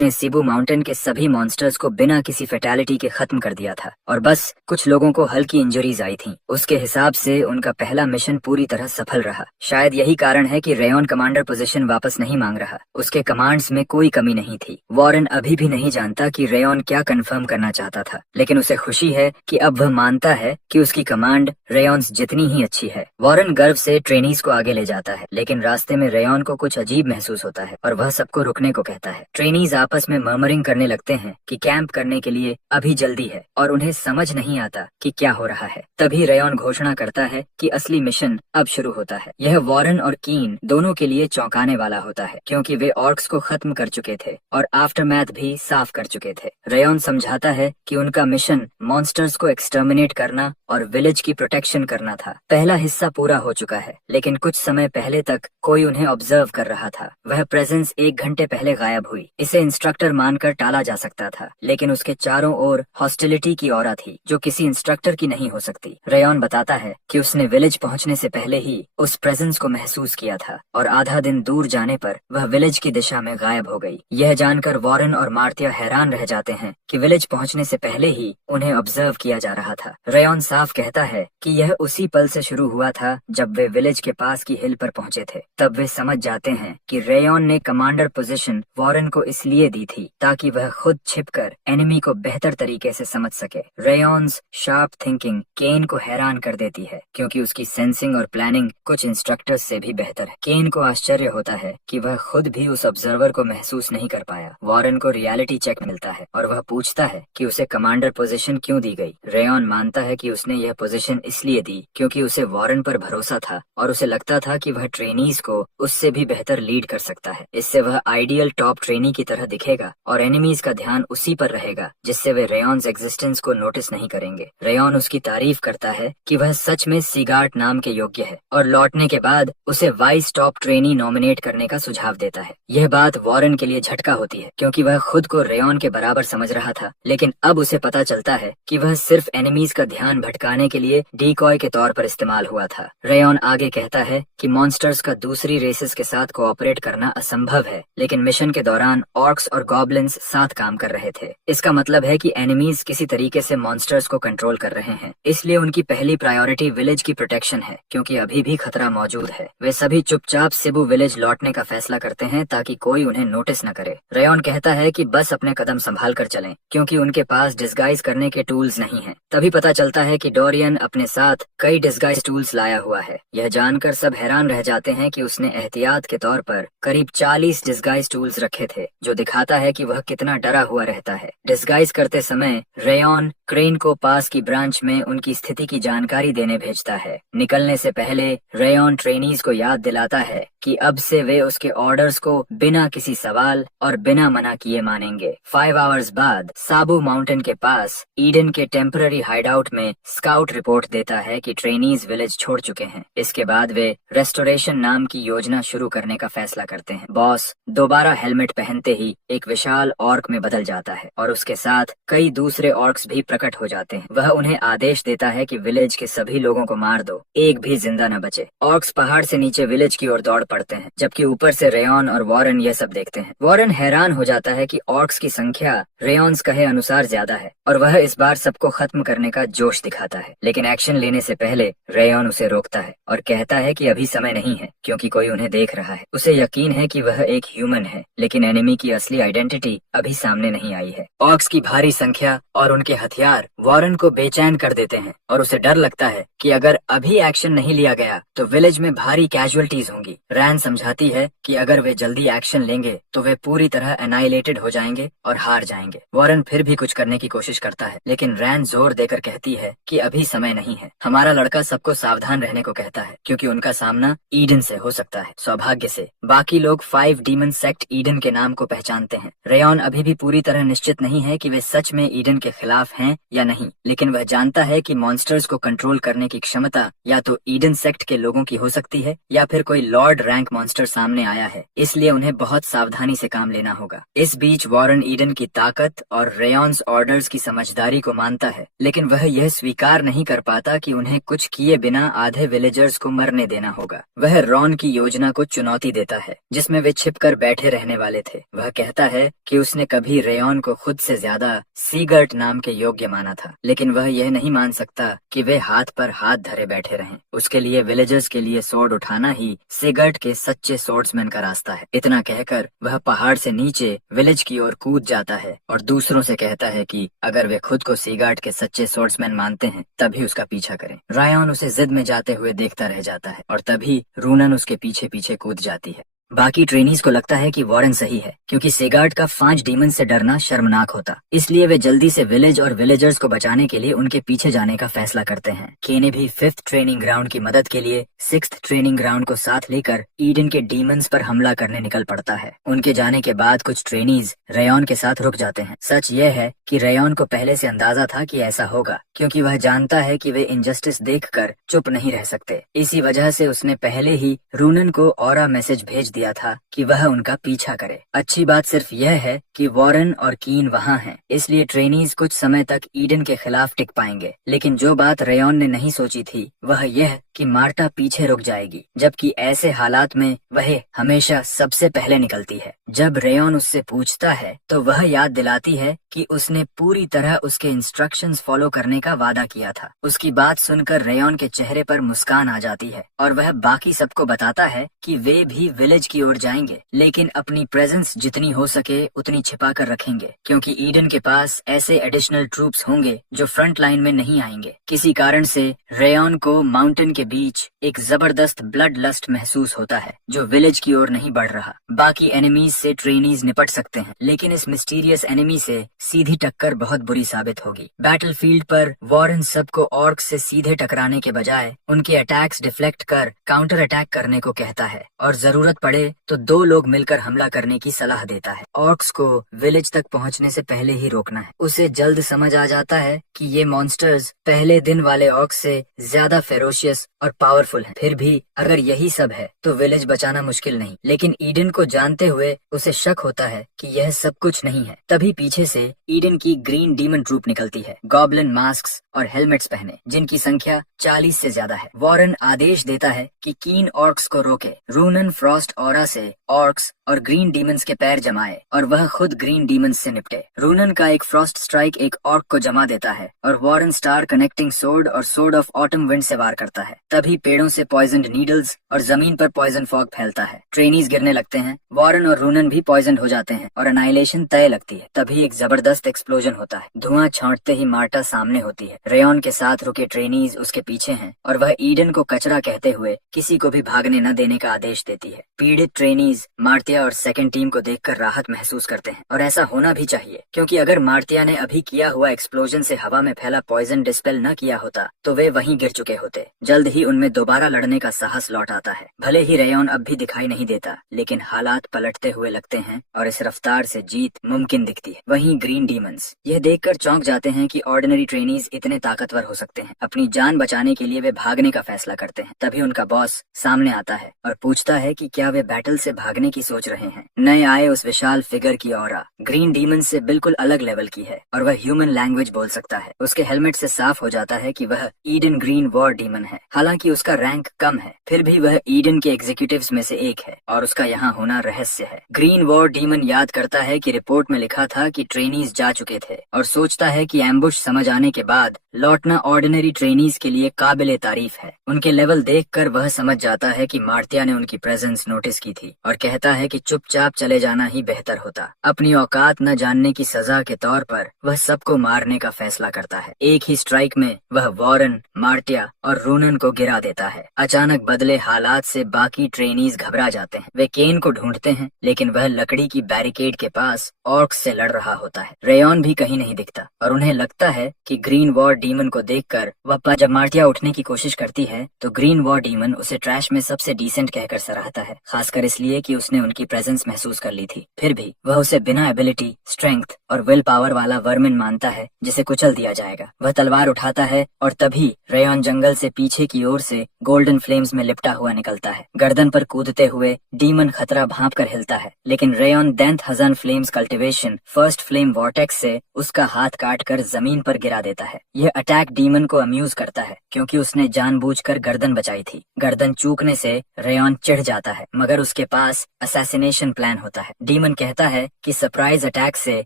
ने Cebu mountain के सभी मॉन्स्टर्स को बिना किसी फेटालिटी के खत्म कर दिया था और बस कुछ लोगों को हल्की इंजरीज आई थीं। उसके हिसाब से उनका पहला मिशन पूरी तरह सफल रहा। शायद यही कारण है कि रेयॉन कमांडर पोजीशन वापस नहीं मांग रहा। उसके कमांड्स में कोई कमी नहीं थी। वॉरेन अभी भी नहीं जानता कि रेयॉन क्या कंफर्म करना चाहता था, लेकिन उसे खुशी है कि अब वह मानता है कि उसकी कमांड रेयॉन्स जितनी ही अच्छी है। वॉरेन गर्व से ट्रेनीज को आगे ले जाता है, लेकिन रास्ते में रेयॉन को कुछ अजीब महसूस होता है और वह सबको रुकने को कहता है। ट्रेनीज आपस में मर्मरिंग करने लगते हैं कि कैंप करने के लिए अभी जल्दी है और उन्हें समझ नहीं आता कि क्या हो रहा है। तभी रेयॉन घोषणा करता है कि असली मिशन अब शुरू होता है। यह वॉरेन और कीन दोनों के लिए चौंकाने वाला होता है, क्योंकि वे ऑर्क्स को खत्म कर चुके थे और आफ्टरमैथ भी साफ कर चुके थे। रेयॉन समझाता है कि उनका मिशन मॉन्स्टर्स को एक्सटर्मिनेट करना और विलेज की प्रोटेक्शन करना था। पहला हिस्सा पूरा हो चुका है, लेकिन कुछ समय पहले तक कोई उन्हें ऑब्जर्व कर रहा था। वह प्रेजेंस 1 घंटे पहले गायब हुई। इसे इंस्ट्रक्टर मानकर टाला जा सकता था, लेकिन उसके चारों ओर हॉस्टिलिटी की ऑरा थी जो किसी इंस्ट्रक्टर की नहीं हो सकती। रेयॉन बताता है कि उसने विलेज पहुंचने से पहले ही उस प्रेजेंस को महसूस किया था और आधा दिन दूर जाने पर वह विलेज की दिशा में गायब हो गई। यह जानकर वॉरेन और मार्टिया हैरान रह जाते हैं कि विलेज पहुंचने से पहले ही उन्हें ऑब्जर्व किया जा रहा था। रेयॉन साफ कहता है कि यह उसी पल से शुरू हुआ था जब वे विलेज के पास की हिल पर पहुंचे थे। तब वे समझ जाते हैं कि रेयॉन ने कमांडर पोजीशन वॉरेन को इसलिए दी थी ताकि वह खुद छिपकर एनिमी को बेहतर तरीके से समझ सके। रेयॉन्स शार्प थिंकिंग केन को हैरान कर देती है, क्योंकि उसकी सेंसिंग और प्लानिंग कुछ इंस्ट्रक्टर्स से भी बेहतर है। केन को आश्चर्य होता है कि वह खुद भी उस ऑब्जर्वर को महसूस नहीं कर पाया। वॉरेन को रियलिटी चेक मिलता है और वह पूछता है कि उसे कमांडर पोजीशन क्यों दी गई। रेयॉन मानता है कि उसने यह पोजीशन इसलिए दी क्योंकि उसे वॉरेन पर भरोसा था और उसे लगता था कि वह ट्रेनीज को उससे भी बेहतर लीड कर सकता है। इससे वह आइडियल टॉप ट्रेनी की तरह दिखेगा और एनिमीज का ध्यान उसी पर रहेगा, जिससे वे रेयॉन्स एग्जिस्टेंस को नोटिस नहीं करेंगे। रेयॉन उसकी तारीफ करता है कि वह सच में सीगार्ट नाम के योग्य है और लौटने के बाद उसे वाइस टॉप ट्रेनी नॉमिनेट करने का सुझाव देता है। यह बात वॉरेन के लिए झटका होती है, क्योंकि वह खुद को रेयॉन के बराबर समझ रहा था, लेकिन अब उसे पता चलता है कि वह सिर्फ एनिमीज का ध्यान भटकाने के लिए डीकॉय के तौर पर इस्तेमाल हुआ था। रेयॉन आगे कहता है कि मॉन्स्टर्स का दूसरी रेसेस के साथ कोऑपरेट करना असंभव है, लेकिन मिशन के दौरान ऑर्क्स और गॉब्लिन्स साथ काम कर रहे थे। इसका मतलब है कि एनिमीज किसी तरीके से मॉन्स्टर्स को कंट्रोल कर रहे हैं। इसलिए उनकी पहली प्रायोरिटी विलेज की प्रोटेक्शन है, क्योंकि अभी भी खतरा मौजूद है। वे सभी चुपचाप सिबू विलेज लौटने का फैसला करते हैं ताकि कोई उन्हें नोटिस न करे। रेयॉन कहता है कि बस अपने कदम संभाल कर चलें, क्योंकि उनके पास डिस्गाइज करने के टूल्स नहीं हैं। तभी पता चलता है कि डोरियन अपने साथ कई डिस्गाइज टूल्स लाया हुआ है। यह जानकर सब हैरान रह जाते हैं कि उसने एहतियात के तौर पर करीब 40 डिस्गाइज टूल्स रखे थे, जो दिखाता है कि वह कितना डरा हुआ रहता है। डिस्गाइज करते समय रेयॉन क्रेन को पास की ब्रांच में उनकी स्थिति की जानकारी देने भेजता है। निकलने से पहले रेयॉन ट्रेनीज को याद दिलाता है कि अब से वे उसके ऑर्डर्स को बिना किसी सवाल और बिना मना किए मानेंगे। 5 आवर्स बाद साबू माउंटेन के पास ईडन के टेम्पररी हाइडआउट में स्काउट रिपोर्ट देता है कि ट्रेनीज विलेज छोड़ चुके हैं। इसके बाद वे रेस्टोरेशन नाम की योजना शुरू करने का फैसला करते हैं। बॉस दोबारा हेलमेट पहनते ही एक विशाल ऑर्क में बदल जाता है और उसके साथ कई दूसरे ऑर्क्स भी प्रकट हो जाते हैं। वह उन्हें आदेश देता है कि विलेज के सभी लोगों को मार दो, एक भी जिंदा न बचे। ऑर्क्स पहाड़ से नीचे विलेज की ओर दौड़ पड़ते हैं, जबकि ऊपर से रेयॉन और वॉरेन यह सब देखते हैं। वॉरेन हैरान हो जाता है कि ऑर्क्स की संख्या रेयॉन्स कहे अनुसार ज्यादा है और वह इस बार सबको खत्म करने का जोश दिखाता है, लेकिन एक्शन लेने से पहले रेयॉन उसे रोकता है और कहता है कि अभी समय नहीं है, क्योंकि कोई उन्हें देख रहा है। उसे यकीन है कि वह एक ह्यूमन है, लेकिन एनिमी की असली आइडेंटिटी अभी सामने नहीं आई है। ऑर्क्स की भारी संख्या और उनके हथियार वॉरेन को बेचैन कर देते हैं और उसे डर लगता है कि अगर अभी एक्शन नहीं लिया गया तो विलेज में भारी कैजुअलिटीज होंगी। रैन समझाती है कि अगर वे जल्दी एक्शन लेंगे तो वे पूरी तरह एनाइलेटेड हो जाएंगे और हार जाएंगे। वॉरेन फिर भी कुछ करने की कोशिश करता है, लेकिन रैन जोर देकर कहती है कि अभी समय नहीं है। हमारा लड़का सबको सावधान रहने को कहता है, क्योंकि उनका सामना ईडन से हो सकता है। सौभाग्य से बाकी लोग 5 डीमन सेक्ट ईडन के नाम को पहचानते हैं। रेयॉन अभी भी पूरी तरह निश्चित नहीं है कि वे सच में ईडन के खिलाफ हैं या नहीं, लेकिन वह जानता है कि मॉन्स्टर्स को कंट्रोल करने की क्षमता या तो ईडन सेक्ट के लोगों की हो सकती है या फिर कोई लॉर्ड रैंक मॉन्स्टर सामने आया है, इसलिए उन्हें बहुत सावधानी से काम लेना होगा। इस बीच वॉरेन ईडन की ताकत और रेयॉन्स ऑर्डर्स की समझदारी को मानता है, लेकिन वह यह स्वीकार नहीं कर पाता कि उन्हें कुछ किए बिना आधे विलेजर्स को मरने देना होगा। वह रॉन की योजना को चुनौती देता है, जिसमें वे छिपकर बैठे रहने वाले थे। वह कहता कहता है कि उसने कभी रेयॉन को खुद से ज्यादा सीगर्ट नाम के योग्य माना था, लेकिन वह यह नहीं मान सकता कि वे हाथ पर हाथ धरे बैठे रहें। उसके लिए विलेजर्स के लिए स्वॉर्ड उठाना ही सीगर्ट के सच्चे स्वॉर्ड्समैन का रास्ता है। इतना कहकर वह पहाड़ से नीचे विलेज की ओर कूद जाता है और दूसरों से कहता है कि अगर वे खुद को सीगर्ट के सच्चे स्वॉर्ड्समैन मानते हैं तभी उसका पीछा करें। रायॉन उसे जिद में जाते हुए देखता रह जाता है और तभी रूनन उसके पीछे पीछे कूद जाती है। बाकी ट्रेनीज को लगता है कि वॉरेन सही है, क्योंकि सेगार्ड का 5 डीमन से डरना शर्मनाक होता। इसलिए वे जल्दी से विलेज और विलेजर्स को बचाने के लिए उनके पीछे जाने का फैसला करते हैं। के ने भी 5th ट्रेनिंग ग्राउंड की मदद के लिए 6th ट्रेनिंग ग्राउंड को साथ लेकर ईडन के डीमंस पर हमला करने निकल पड़ता है। उनके जाने के बाद कुछ ट्रेनीज रेयॉन के साथ रुक जाते हैं। सच यह है कि रेयॉन को पहले से अंदाजा था कि ऐसा होगा, क्योंकि वह जानता है कि वे इनजस्टिस देखकर चुप नहीं रह सकते। इसी वजह से उसने पहले ही रूनन को ऑरा मैसेज भेज दिया था कि वह उनका पीछा करे। अच्छी बात सिर्फ यह है कि वॉरेन और कीन वहाँ हैं, इसलिए ट्रेनीज कुछ समय तक ईडन के खिलाफ टिक पाएंगे। लेकिन जो बात रेयॉन ने नहीं सोची थी वह यह कि मार्टा पीछे रुक जाएगी, जबकि ऐसे हालात में वह हमेशा सबसे पहले निकलती है। जब रेयॉन उससे पूछता है तो वह याद दिलाती है कि उसने पूरी तरह उसके इंस्ट्रक्शंस फॉलो करने का वादा किया था। उसकी बात सुनकर रेयॉन के चेहरे पर मुस्कान आ जाती है और वह बाकी सबको बताता है कि वे भी विलेज की ओर जाएंगे, लेकिन अपनी प्रेजेंस जितनी हो सके उतनी छिपा कर रखेंगे, क्योंकि ईडन के पास ऐसे एडिशनल ट्रूप्स होंगे जो फ्रंट लाइन में नहीं आएंगे। किसी कारण से रेयॉन को माउंटेन के बीच एक जबरदस्त ब्लड लस्ट महसूस होता है जो विलेज की ओर नहीं बढ़ रहा। बाकी एनिमीज से ट्रेनीज निपट सकते हैं, लेकिन इस मिस्टीरियस एनिमी से सीधी टक्कर बहुत बुरी साबित होगी। बैटलफील्ड पर वॉरेन सबको ऑर्क्स से सीधे टकराने के बजाय उनके अटैक्स डिफ्लेक्ट कर काउंटर अटैक करने को कहता है और जरूरत पड़े तो 2 लोग मिलकर हमला करने की सलाह देता है। ऑर्क्स को विलेज तक पहुंचने से पहले ही रोकना है। उसे जल्द समझ आ जाता है कि ये मॉन्स्टर्स पहले दिन वाले ऑर्क्स से ज्यादा फेरोशियस और पावरफुल हैं। फिर भी अगर यही सब है तो विलेज बचाना मुश्किल नहीं, लेकिन ईडन को जानते हुए उसे शक होता है कि यह सब कुछ नहीं है। तभी पीछे से ईडन की ग्रीन डीमन ट्रूप निकलती है, गॉब्लिन मास्क्स और हेलमेट्स पहने, जिनकी संख्या 40 से ज्यादा है। वॉरेन आदेश देता है कि कीन ऑर्क्स को रोके। रूनन फ्रॉस्ट ऑरा से ऑर्क्स और ग्रीन डीमंस के पैर जमाए और वह खुद ग्रीन डीमंस से निपटे। रूनन का एक फ्रॉस्ट स्ट्राइक एक ऑर्क को जमा देता है और वॉरेन स्टार कनेक्टिंग सोर्ड और सोर्ड ऑफ ऑटम विंड से वार करता है। तभी पेड़ों से पॉइजन्ड नीडल्स और जमीन पर पॉइजन फॉग फैलता है। ट्रेनीज गिरने लगते हैं, वॉरेन और रूनन भी पॉइजन हो जाते हैं और एनाइलेशन तय लगती है। तभी एक जबरदस्त एक्सप्लोजन होता है। धुआं छांटते ही मार्टा सामने होती है। रेयॉन के साथ रुके ट्रेनीज उसके पीछे हैं और वह ईडन को कचरा कहते हुए किसी को भी भागने न देने का आदेश देती है। पीड़ित ट्रेनीज मार्टिया और सेकंड टीम को देखकर राहत महसूस करते हैं और ऐसा होना भी चाहिए, क्योंकि अगर मार्टिया ने अभी किया हुआ एक्सप्लोजन से हवा में फैला पॉइजन डिस्पेल न किया होता तो वे वहीं गिर चुके होते। जल्द ही उनमें दोबारा लड़ने का साहस लौट आता है। भले ही रेयॉन अब भी दिखाई नहीं देता, लेकिन हालात पलटते हुए लगते हैं और इस रफ्तार से जीत मुमकिन दिखती है। वहीं ग्रीन डीमंस यह देखकर चौंक जाते हैं कि ऑर्डिनरी ट्रेनीज इतने ताकतवर हो सकते हैं। अपनी जान बचाने के लिए वे भागने का फैसला करते हैं। तभी उनका बॉस सामने आता है और पूछता है कि क्या वे बैटल से भागने की सोच रहे हैं। नए आए उस विशाल फिगर की ऑरा ग्रीन डीमन से बिल्कुल अलग लेवल की है और वह ह्यूमन लैंग्वेज बोल सकता है। उसके हेलमेट से साफ हो जाता है कि वह ईडन ग्रीन वॉर डीमन है। हालांकि उसका रैंक कम है, फिर भी वह ईडन के एग्जीक्यूटिव्स में से एक है और उसका यहाँ होना रहस्य है। ग्रीन वॉर डीमन याद करता है कि रिपोर्ट में लिखा था कि ट्रेनीज जा चुके थे और सोचता है कि एम्बुश समझ आने के बाद लौटना ऑर्डिनरी ट्रेनीज के लिए काबिले तारीफ है। उनके लेवल देखकर वह समझ जाता है कि मार्टिया ने उनकी प्रेजेंस नोटिस की थी और कहता है कि चुपचाप चले जाना ही बेहतर होता। अपनी औकात न जानने की सजा के तौर पर वह सबको मारने का फैसला करता है। एक ही स्ट्राइक में वह वॉरेन, मार्टिया और रूनन को गिरा देता है। अचानक बदले हालात से बाकी ट्रेनीज घबरा जाते हैं। वे केन को ढूंढते हैं, लेकिन वह लकड़ी की बैरिकेड के पास ऑर्क्स से लड़ रहा होता है। रेयॉन भी कहीं नहीं दिखता और उन्हें लगता है कि ग्रीन वॉर डीमन को देखकर वह जब मार्टिया उठने की कोशिश करती है तो ग्रीन वॉर डीमन उसे ट्रैश में सबसे डिसेंट कहकर सराहता है, खासकर इसलिए कि उसने उनकी प्रेजेंस महसूस कर ली थी। फिर भी वह उसे बिना एबिलिटी, स्ट्रेंथ और विल पावर वाला वर्मिन मानता है जिसे कुचल दिया जाएगा। वह तलवार उठाता है और तभी रेयॉन जंगल से पीछे की ओर से गोल्डन फ्लेम्स में लिपटा हुआ निकलता है। गर्दन पर कूदते हुए डीमन खतरा भांप कर हिलता है, लेकिन रेयॉन देंथ हजन फ्लेम्स कल्टिवेशन फर्स्ट फ्लेम वॉर्टेक्स से उसका हाथ काट कर जमीन पर गिरा देता है। यह अटैक डीमन को अम्यूज करता है क्योंकि उसने जानबूझकर गर्दन बचाई थी। गर्दन चूकने से रेयॉन चिढ़ जाता है, मगर उसके पास असैसिनेशन प्लान होता है। डीमन कहता है कि सरप्राइज अटैक से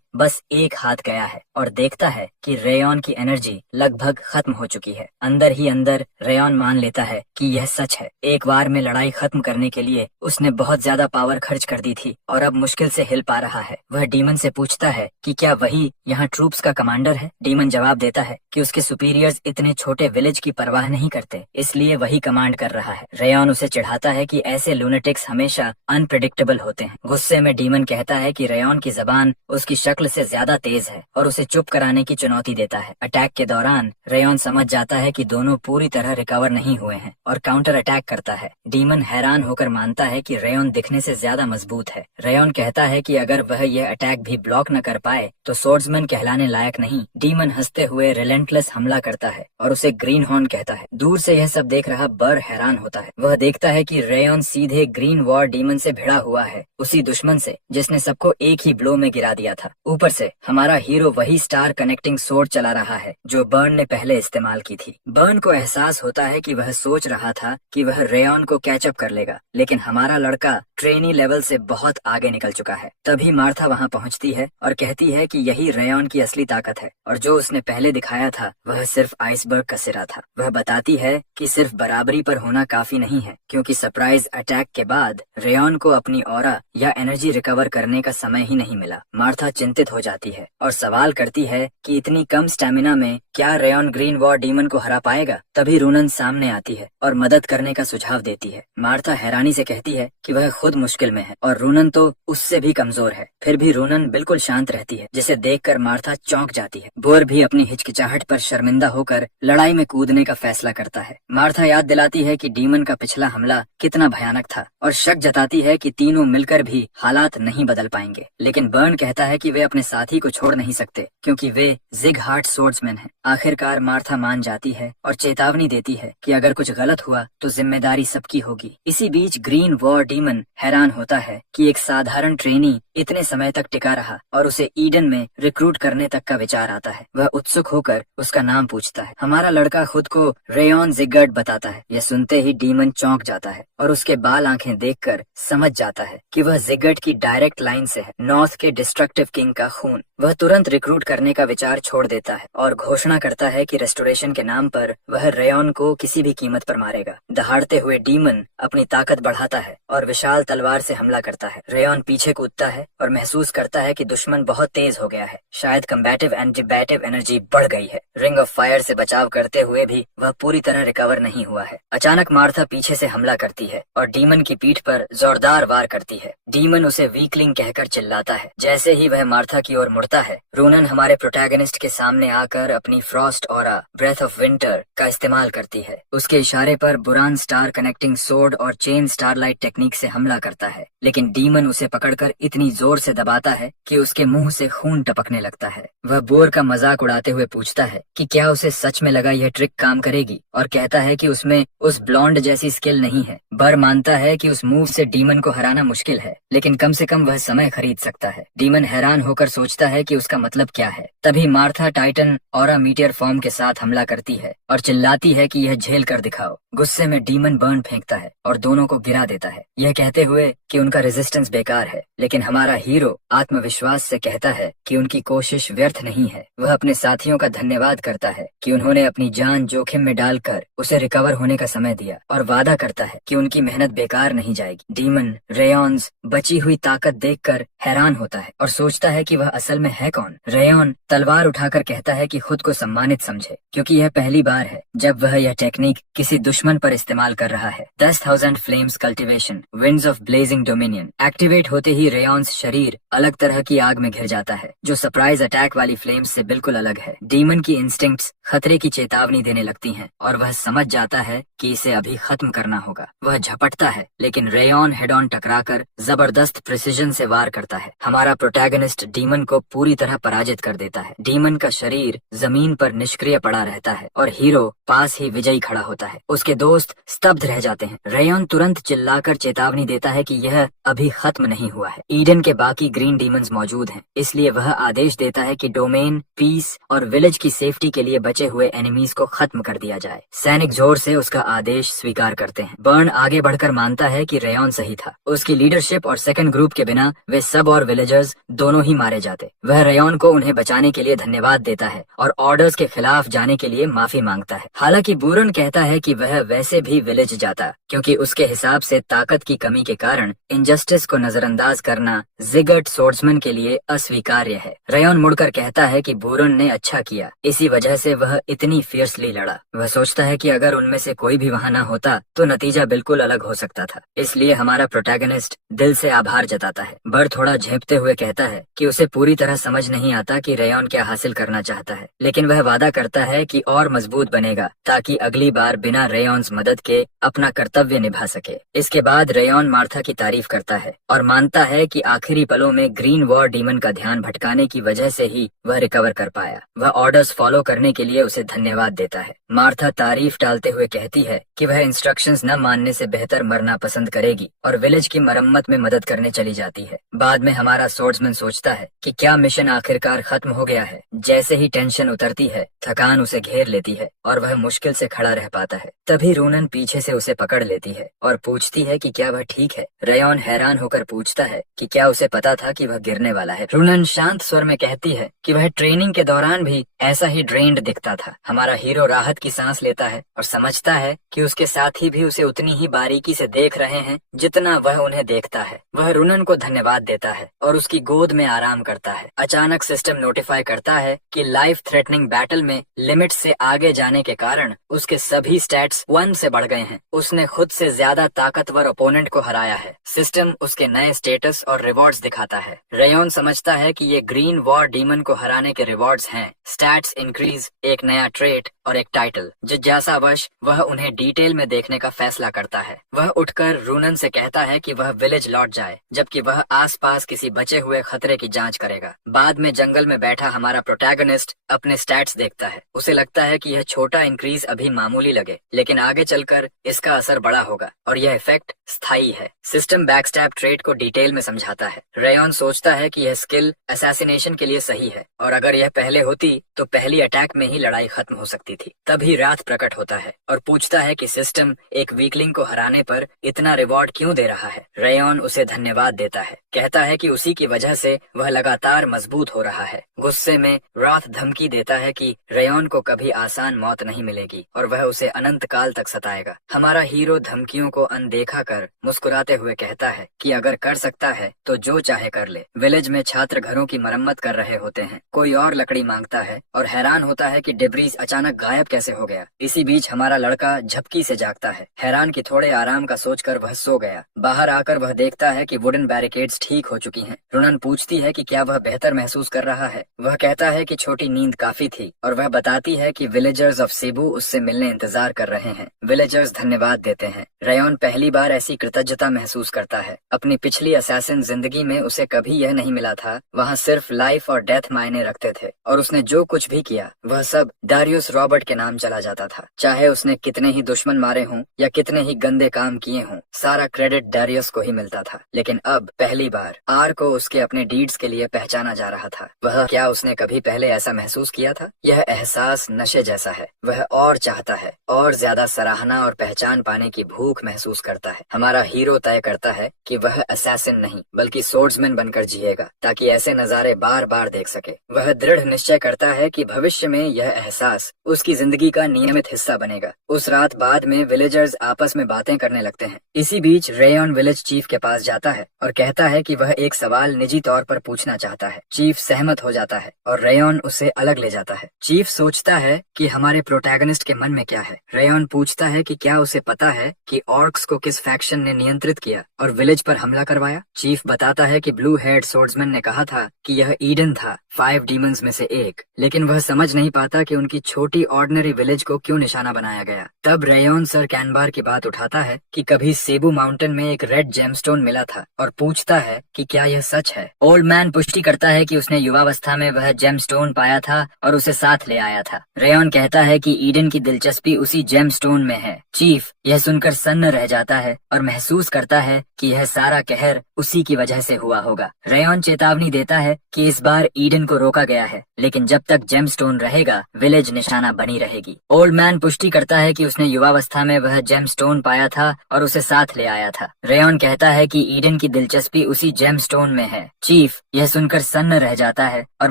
बस एक हाथ गया है और देखता है कि रेयॉन की एनर्जी लगभग खत्म हो चुकी है। अंदर ही अंदर रेयॉन मान लेता है कि यह सच है। एक बार में लड़ाई खत्म करने के लिए उसने बहुत ज्यादा पावर खर्च कर दी थी और अब मुश्किल से हिल पा रहा है। वह डीमन से पूछता है कि क्या वही यहाँ ट्रूप्स का कमांडर है। डीमन जवाब देता है कि उसके सुपीरियर्स इतने छोटे विलेज की परवाह नहीं करते, इसलिए वही कमांड कर रहा है। रेयॉन उसे चिढ़ाता है कि ऐसे लूनेटिक्स हमेशा अनप्रेडिक्टेबल होते हैं। गुस्से में डीमन कहता है कि रेयॉन की जबान उसकी शक्ल से ज्यादा तेज है और उसे चुप कराने की चुनौती देता है। अटैक के दौरान रेयॉन समझ जाता है कि दोनों पूरी तरह रिकवर नहीं हुए हैं और काउंटर अटैक करता है। डीमन हैरान होकर मानता है कि रेयॉन दिखने से ज्यादा मजबूत है। रेयॉन कहता है कि अगर वह यह अटैक भी ब्लॉक न कर पाए तो सोर्ड्समैन कहलाने लायक नहीं। डीमन हंसते हुए रिलेंटलेस हमला करता है और उसे ग्रीन हॉर्न कहता है। दूर से यह सब देख रहा बर हैरान होता है। वह देखता है कि रेयॉन सीधे ग्रीन वॉर डीमन से भिड़ा हुआ है, उसी दुश्मन से जिसने सबको एक ही ब्लो में गिरा दिया था। ऊपर से हमारा हीरो वही स्टार कनेक्टिंग सोर्ड चला रहा है जो बर्न ने पहले इस्तेमाल की थी। बर्न को एहसास होता है कि वह सोच रहा था कि वह रेयॉन को कैचअप कर लेगा, लेकिन हमारा लड़का ट्रेनी लेवल से बहुत आगे निकल चुका है। तभी मार्था वहाँ पहुँचती है और कहती है कि यही रेयॉन की असली ताकत है और जो उसने पहले दिखाया था वह सिर्फ आइसबर्ग का सिरा था। वह बताती है कि सिर्फ बराबरी पर होना काफी नहीं है, क्योंकि सरप्राइज अटैक के बाद रेयॉन को अपनी ऑरा या एनर्जी रिकवर करने का समय ही नहीं मिला। मार्था चिंतित हो जाती है और सवाल करती है कि इतनी कम स्टेमिना में क्या रेयॉन ग्रीन वॉर डीमन को हरा पाएगा। तभी रूनन सामने आती है और मदद करने का सुझाव देती है। मार्था हैरानी से कहती है कि वह खुद मुश्किल में है और रूनन तो उससे भी कमजोर है। फिर भी रूनन बिल्कुल शांत रहती है, जिसे देखकर मार्था चौंक जाती है। बोर भी अपनी हिचकिचाहट पर शर्मिंदा होकर लड़ाई में कूदने का फैसला करता है। मार्था याद दिलाती है कि डीमन का पिछला हमला कितना भयानक था और शक जताती है कि तीनों मिलकर भी हालात नहीं बदल पाएंगे। लेकिन बर्न कहता है कि वे अपने साथी को छोड़ नहीं सकते क्योंकि वे जिग हार्ट सोर्ड्समैन हैं। आखिरकार मार्था मान जाती है और चेतावनी देती है कि अगर कुछ गलत हुआ तो जिम्मेदारी सबकी होगी। इसी बीच ग्रीन वॉर डीमन हैरान होता है कि एक साधारण ट्रेनी इतने समय तक टिका रहा और उसे ईडन में रिक्रूट करने तक का विचार आता है। वह उत्सुक होकर उसका नाम पूछता है। हमारा लड़का खुद को रेयॉन जिगर्ट बताता है। यह सुनते ही डीमन चौंक जाता है और उसके बाल आंखें देखकर समझ जाता है कि वह जिगर्ट की डायरेक्ट लाइन से है, नॉर्थ के डिस्ट्रक्टिव किंग का खून। वह तुरंत रिक्रूट करने का विचार छोड़ देता है और घोषणा करता है कि रेस्टोरेशन के नाम पर वह रेयॉन को किसी भी कीमत पर मारेगा। दहाड़ते हुए डीमन अपनी ताकत बढ़ाता है और विशाल तलवार से हमला करता है। रेयॉन पीछे कूदता है और महसूस करता है कि दुश्मन बहुत तेज हो गया है। शायद कम्बैटिव एंड डिबैटिव एनर्जी बढ़ गई है। रिंग ऑफ फायर से बचाव करते हुए भी वह पूरी तरह रिकवर नहीं हुआ है। अचानक मार्था पीछे से हमला करती है और डीमन की पीठ पर जोरदार वार करती है। डीमन उसे वीकलिंग कहकर चिल्लाता है। जैसे ही वह मार्था की ओर मुड़ता है, रूनन हमारे प्रोटैगनिस्ट के सामने आकर अपनी frost aura breath of winter का इस्तेमाल करती है। उसके इशारे पर बुरान स्टार कनेक्टिंग सोर्ड और चेन स्टारलाइट टेक्निक से हमला करता है, लेकिन डीमन उसे पकड़कर इतनी जोर से दबाता है कि उसके मुंह से खून टपकने लगता है। वह बोर का मजाक उड़ाते हुए पूछता है कि क्या उसे सच में लगा यह ट्रिक काम करेगी और कहता है कि उसमें उस ब्लॉन्ड जैसी स्किल नहीं है। बर मानता है कि उस मूव से डीमन को हराना मुश्किल है, लेकिन कम से कम वह समय खरीद सकता है। डीमन हैरान होकर सोचता है कि उसका मतलब क्या है। तभी Martha Titan aura meteor form के साथ हमला करती है और चिल्लाती है कि यह झेल कर दिखाओ। गुस्से में डीमन बर्न फेंकता है और दोनों को गिरा देता है, यह कहते हुए कि उनका रेजिस्टेंस बेकार है। लेकिन हमारा हीरो आत्मविश्वास से कहता है कि उनकी कोशिश व्यर्थ नहीं है। वह अपने साथियों का धन्यवाद करता है कि उन्होंने अपनी जान जोखिम में डालकर उसे रिकवर होने का समय दिया और वादा करता है कि उनकी मेहनत बेकार नहीं जाएगी। डीमन रेयॉन्स बची हुई ताकत देखकर हैरान होता है और सोचता है कि वह असल में है कौन। रेयॉन तलवार उठाकर कहता है कि खुद को सम्मानित समझे, क्योंकि यह पहली बार है जब वह यह टेक्निक किसी दुश्मन पर इस्तेमाल कर रहा है। 10,000 flames cultivation winds of blazing dominion activate होते ही रेयॉन्स शरीर अलग तरह की आग में घिर जाता है, जो सरप्राइज अटैक वाली फ्लेम्स से बिल्कुल अलग है। डीमन की इंस्टिंक्ट्स खतरे की चेतावनी देने लगती हैं और वह समझ जाता है कि इसे अभी खत्म करना होगा। वह झपटता है, लेकिन रेयॉन हेड ऑन टकराकर जबरदस्त प्रिसिजन से वार करता करता है। हमारा प्रोटैगनिस्ट डीमन को पूरी तरह पराजित कर देता है। डीमन का शरीर जमीन पर निष्क्रिय पड़ा रहता है और हीरो पास ही विजयी खड़ा होता है। उसके दोस्त स्तब्ध रह जाते हैं। रेयन तुरंत चिल्लाकर चेतावनी देता है कि यह अभी खत्म नहीं हुआ है। ईडन के बाकी ग्रीन डीमंस मौजूद हैं, इसलिए वह आदेश देता है कि डोमेन, पीस और विलेज की सेफ्टी के लिए बचे हुए एनिमीज को खत्म कर दिया जाए। सैनिक जोर से उसका आदेश स्वीकार करते हैं। बर्न आगे बढ़कर मानता है कि रेयन सही था। उसकी लीडरशिप और सेकंड ग्रुप के बिना वे सब और विलेजर्स दोनों ही मारे जाते। वह रेयन को उन्हें बचाने के लिए धन्यवाद देता है और ऑर्डर्स के खिलाफ जाने के लिए माफी मांगता है। हालांकि बूरन कहता है कि वह वैसे भी विलेज जाता, क्योंकि उसके हिसाब से ताकत की कमी के कारण इनजस्टिस को नजरअंदाज करना जिगर्ट सोर्ड्समैन के लिए अस्वीकार्य है। रेयन मुड़कर कहता है कि बूरन ने अच्छा किया, इसी वजह से वह इतनी फियर्सली लड़ा। वह सोचता है कि अगर उनमें से कोई भी वहां न होता तो नतीजा बिल्कुल अलग हो सकता था। इसलिए हमारा प्रोटैगनिस्ट दिल से आभार जताता है। बर थोड़ा झेंपते हुए कहता है कि उसे पूरी तरह समझ नहीं आता कि रेयन क्या हासिल करना चाहता है, लेकिन वह वादा करता है कि और मजबूत बनेगा ताकि अगली बार बिना रेयन्स मदद के अपना कर्तव्य निभा सके। इसके बाद रेयन मार्था की तारीफ करता है और मानता है कि आखिरी पलों में ग्रीन वॉर डीमन का ध्यान भटकाने की वजह से ही वह रिकवर कर पाया। वह ऑर्डर्स फॉलो करने के लिए उसे धन्यवाद देता है। मार्था तारीफ टालते हुए कहती है कि वह इंस्ट्रक्शंस न मानने से बेहतर मरना पसंद करेगी और विलेज की मरम्मत में मदद करने चली जाती है। बाद में हमारा सोर्ड्समैन सोचता है कि क्या मिशन आखिरकार खत्म हो गया है। जैसे ही टेंशन उतरती है, थकान उसे घेर लेती है और वह मुश्किल से खड़ा रह पाता है। तभी रूनन पीछे से उसे पकड़ लेती है और पूछती है कि क्या वह ठीक है। रेयन हैरान होकर पूछता है कि क्या उसे पता था कि वह गिरने वाला है। रूनन शांत स्वर में कहती है कि वह ट्रेनिंग के दौरान भी ऐसा ही ड्रेन्ड दिखता था। हमारा हीरो राहत की सांस लेता है और समझता है कि उसके साथी भी उसे उतनी ही बारीकी से देख रहे हैं जितना वह उन्हें देखता है। वह रूनन को धन्यवाद देता है और उसकी गोद में आराम करता है। अचानक सिस्टम नोटिफाई करता है कि लाइफ थ्रेटनिंग बैटल में लिमिट से आगे जाने के कारण उसके सभी स्टैट्स 1 से बढ़ गए हैं। उसने खुद से ज्यादा ताकतवर ओपोनेंट को हराया है। सिस्टम उसके नए स्टेटस और रिवॉर्ड्स दिखाता है। रेयन समझता है कि ये ग्रीन वॉर डीमन को हराने के रिवॉर्ड्स हैं। स्टैट्स इंक्रीज, एक नया ट्रेट और एक टाइटल। जिज्ञासावश वह उन्हें डिटेल में देखने का फैसला करता है। वह उठकर रूनन से कहता है कि वह विलेज लौट जाए, जबकि वह आसपास किसी बचे हुए खतरे की जांच करेगा। बाद में जंगल में बैठा हमारा प्रोटैगनिस्ट अपने स्टैट्स देखता है। उसे लगता है कि यह छोटा इंक्रीज अभी मामूली लगे, लेकिन आगे चलकर इसका असर बड़ा होगा और यह इफेक्ट स्थायी है। सिस्टम बैकस्टैब ट्रेट को डिटेल में समझाता है। रेयन सोचता है कि यह स्किल असैसिनेशन के लिए सही है और अगर यह पहले होती तो पहली अटैक में ही लड़ाई खत्म हो सकती थी। तभी रात प्रकट होता है और पूछता है कि सिस्टम एक वीकलिंग को हराने पर इतना रिवॉर्ड क्यों दे रहा है। रेयन उसे धन्यवाद देता है, कहता है कि उसी की वजह से वह लगातार मजबूत हो रहा है। गुस्से में रात धमकी देता है कि रेयन को कभी आसान मौत नहीं मिलेगी और वह उसे अनंत काल तक सताएगा। हमारा हीरो धमकियों को अनदेखा कर मुस्कुराते हुए कहता है कि अगर कर सकता है तो जो चाहे कर ले। विलेज में छात्र घरों की मरम्मत कर रहे होते हैं। कोई और लकड़ी मांगता है और हैरान होता है कि डिब्रीज अचानक गायब कैसे हो गया। इसी बीच हमारा लड़का झपकी से जागता है। हैरान कि थोड़े आराम का सोचकर वह सो गया। बाहर आकर वह देखता है कि वुडन बैरिकेड्स ठीक हो चुकी हैं। रूनन पूछती है कि क्या वह बेहतर महसूस कर रहा है। वह कहता है कि छोटी नींद काफी थी और वह बताती है कि विलेजर्स ऑफ सेबू उससे मिलने इंतजार कर रहे हैं। विलेजर्स धन्यवाद देते हैं। रेयन पहली बार ऐसी कृतज्ञता महसूस करता है। अपनी पिछली असैसिन जिंदगी में उसे कभी यह नहीं मिला था। वहाँ सिर्फ लाइफ और डेथ मायने रखते थे और उसने जो कुछ भी किया वह सब डारियस रॉबर्ट के नाम चला जाता था। चाहे उसने कितने ही दुश्मन मारे हों या कितने ही गंदे काम किए हों, सारा क्रेडिट डारियस को ही मिलता था। लेकिन अब पहली बार आर को उसके अपने डीड्स के लिए पहचाना जा रहा था। वह क्या उसने कभी पहले ऐसा महसूस किया था? यह एहसास नशे जैसा है। वह और चाहता है और ज्यादा सराहना और पहचान पाने की भूख महसूस करता है। हमारा हीरो तय करता है कि वह असैसिन नहीं बल्कि सोर्ड्समैन बनकर जिएगा ताकि ऐसे नजारे बार बार देख सके। वह दृढ़ निश्चय करता है कि भविष्य में यह एहसास उसकी जिंदगी का नियमित हिस्सा बनेगा। उस रात बाद में विलेजर्स आपस में बातें करने लगते हैं। इसी बीच रेयन विलेज चीफ के पास जाता है और कहता है कि वह एक सवाल निजी तौर पर पूछना चाहता है। चीफ सहमत हो जाता है और रेयन उसे अलग ले जाता है। चीफ सोचता है कि हमारे प्रोटैगनिस्ट के मन में क्या है। रेयन पूछता है कि क्या उसे पता है कि ऑर्क्स को किस फैक्शन ने नियंत्रित किया और विलेज पर हमला करवाया। चीफ बताता है कि ब्लू हेड सोर्ड्समैन ने कहा था कि यह ईडन था, 5 डीमंस में से एक, लेकिन वह समझ नहीं पाता कि उनकी छोटी ऑर्डिनरी विलेज को क्यों निशाना बनाया गया। तब रेयॉन सर कैनबार की बात उठाता है कि कभी सेबू माउंटेन में एक रेड जेमस्टोन मिला था और पूछता है कि क्या यह सच है। ओल्ड मैन पुष्टि करता है कि उसने युवावस्था में वह जेमस्टोन पाया था और उसे साथ ले आया था। रेयॉन कहता है कि ईडन की दिलचस्पी उसी जेमस्टोन में है। चीफ यह सुनकर सन्न रह जाता है और महसूस करता है कि यह सारा कहर उसी की वजह से हुआ होगा। रेयॉन चेतावनी देता है कि इस बार ईडन को रोका गया है, लेकिन जब तक जेमस्टोन रहेगा विलेज निशाना बनी रहेगी। ओल्ड मैन पुष्टि करता है कि उसने युवावस्था में वह जेमस्टोन पाया था और उसे साथ ले आया था। रेयॉन कहता है कि ईडन की दिलचस्पी उसी जेमस्टोन में है। चीफ यह सुनकर सन्न रह जाता है और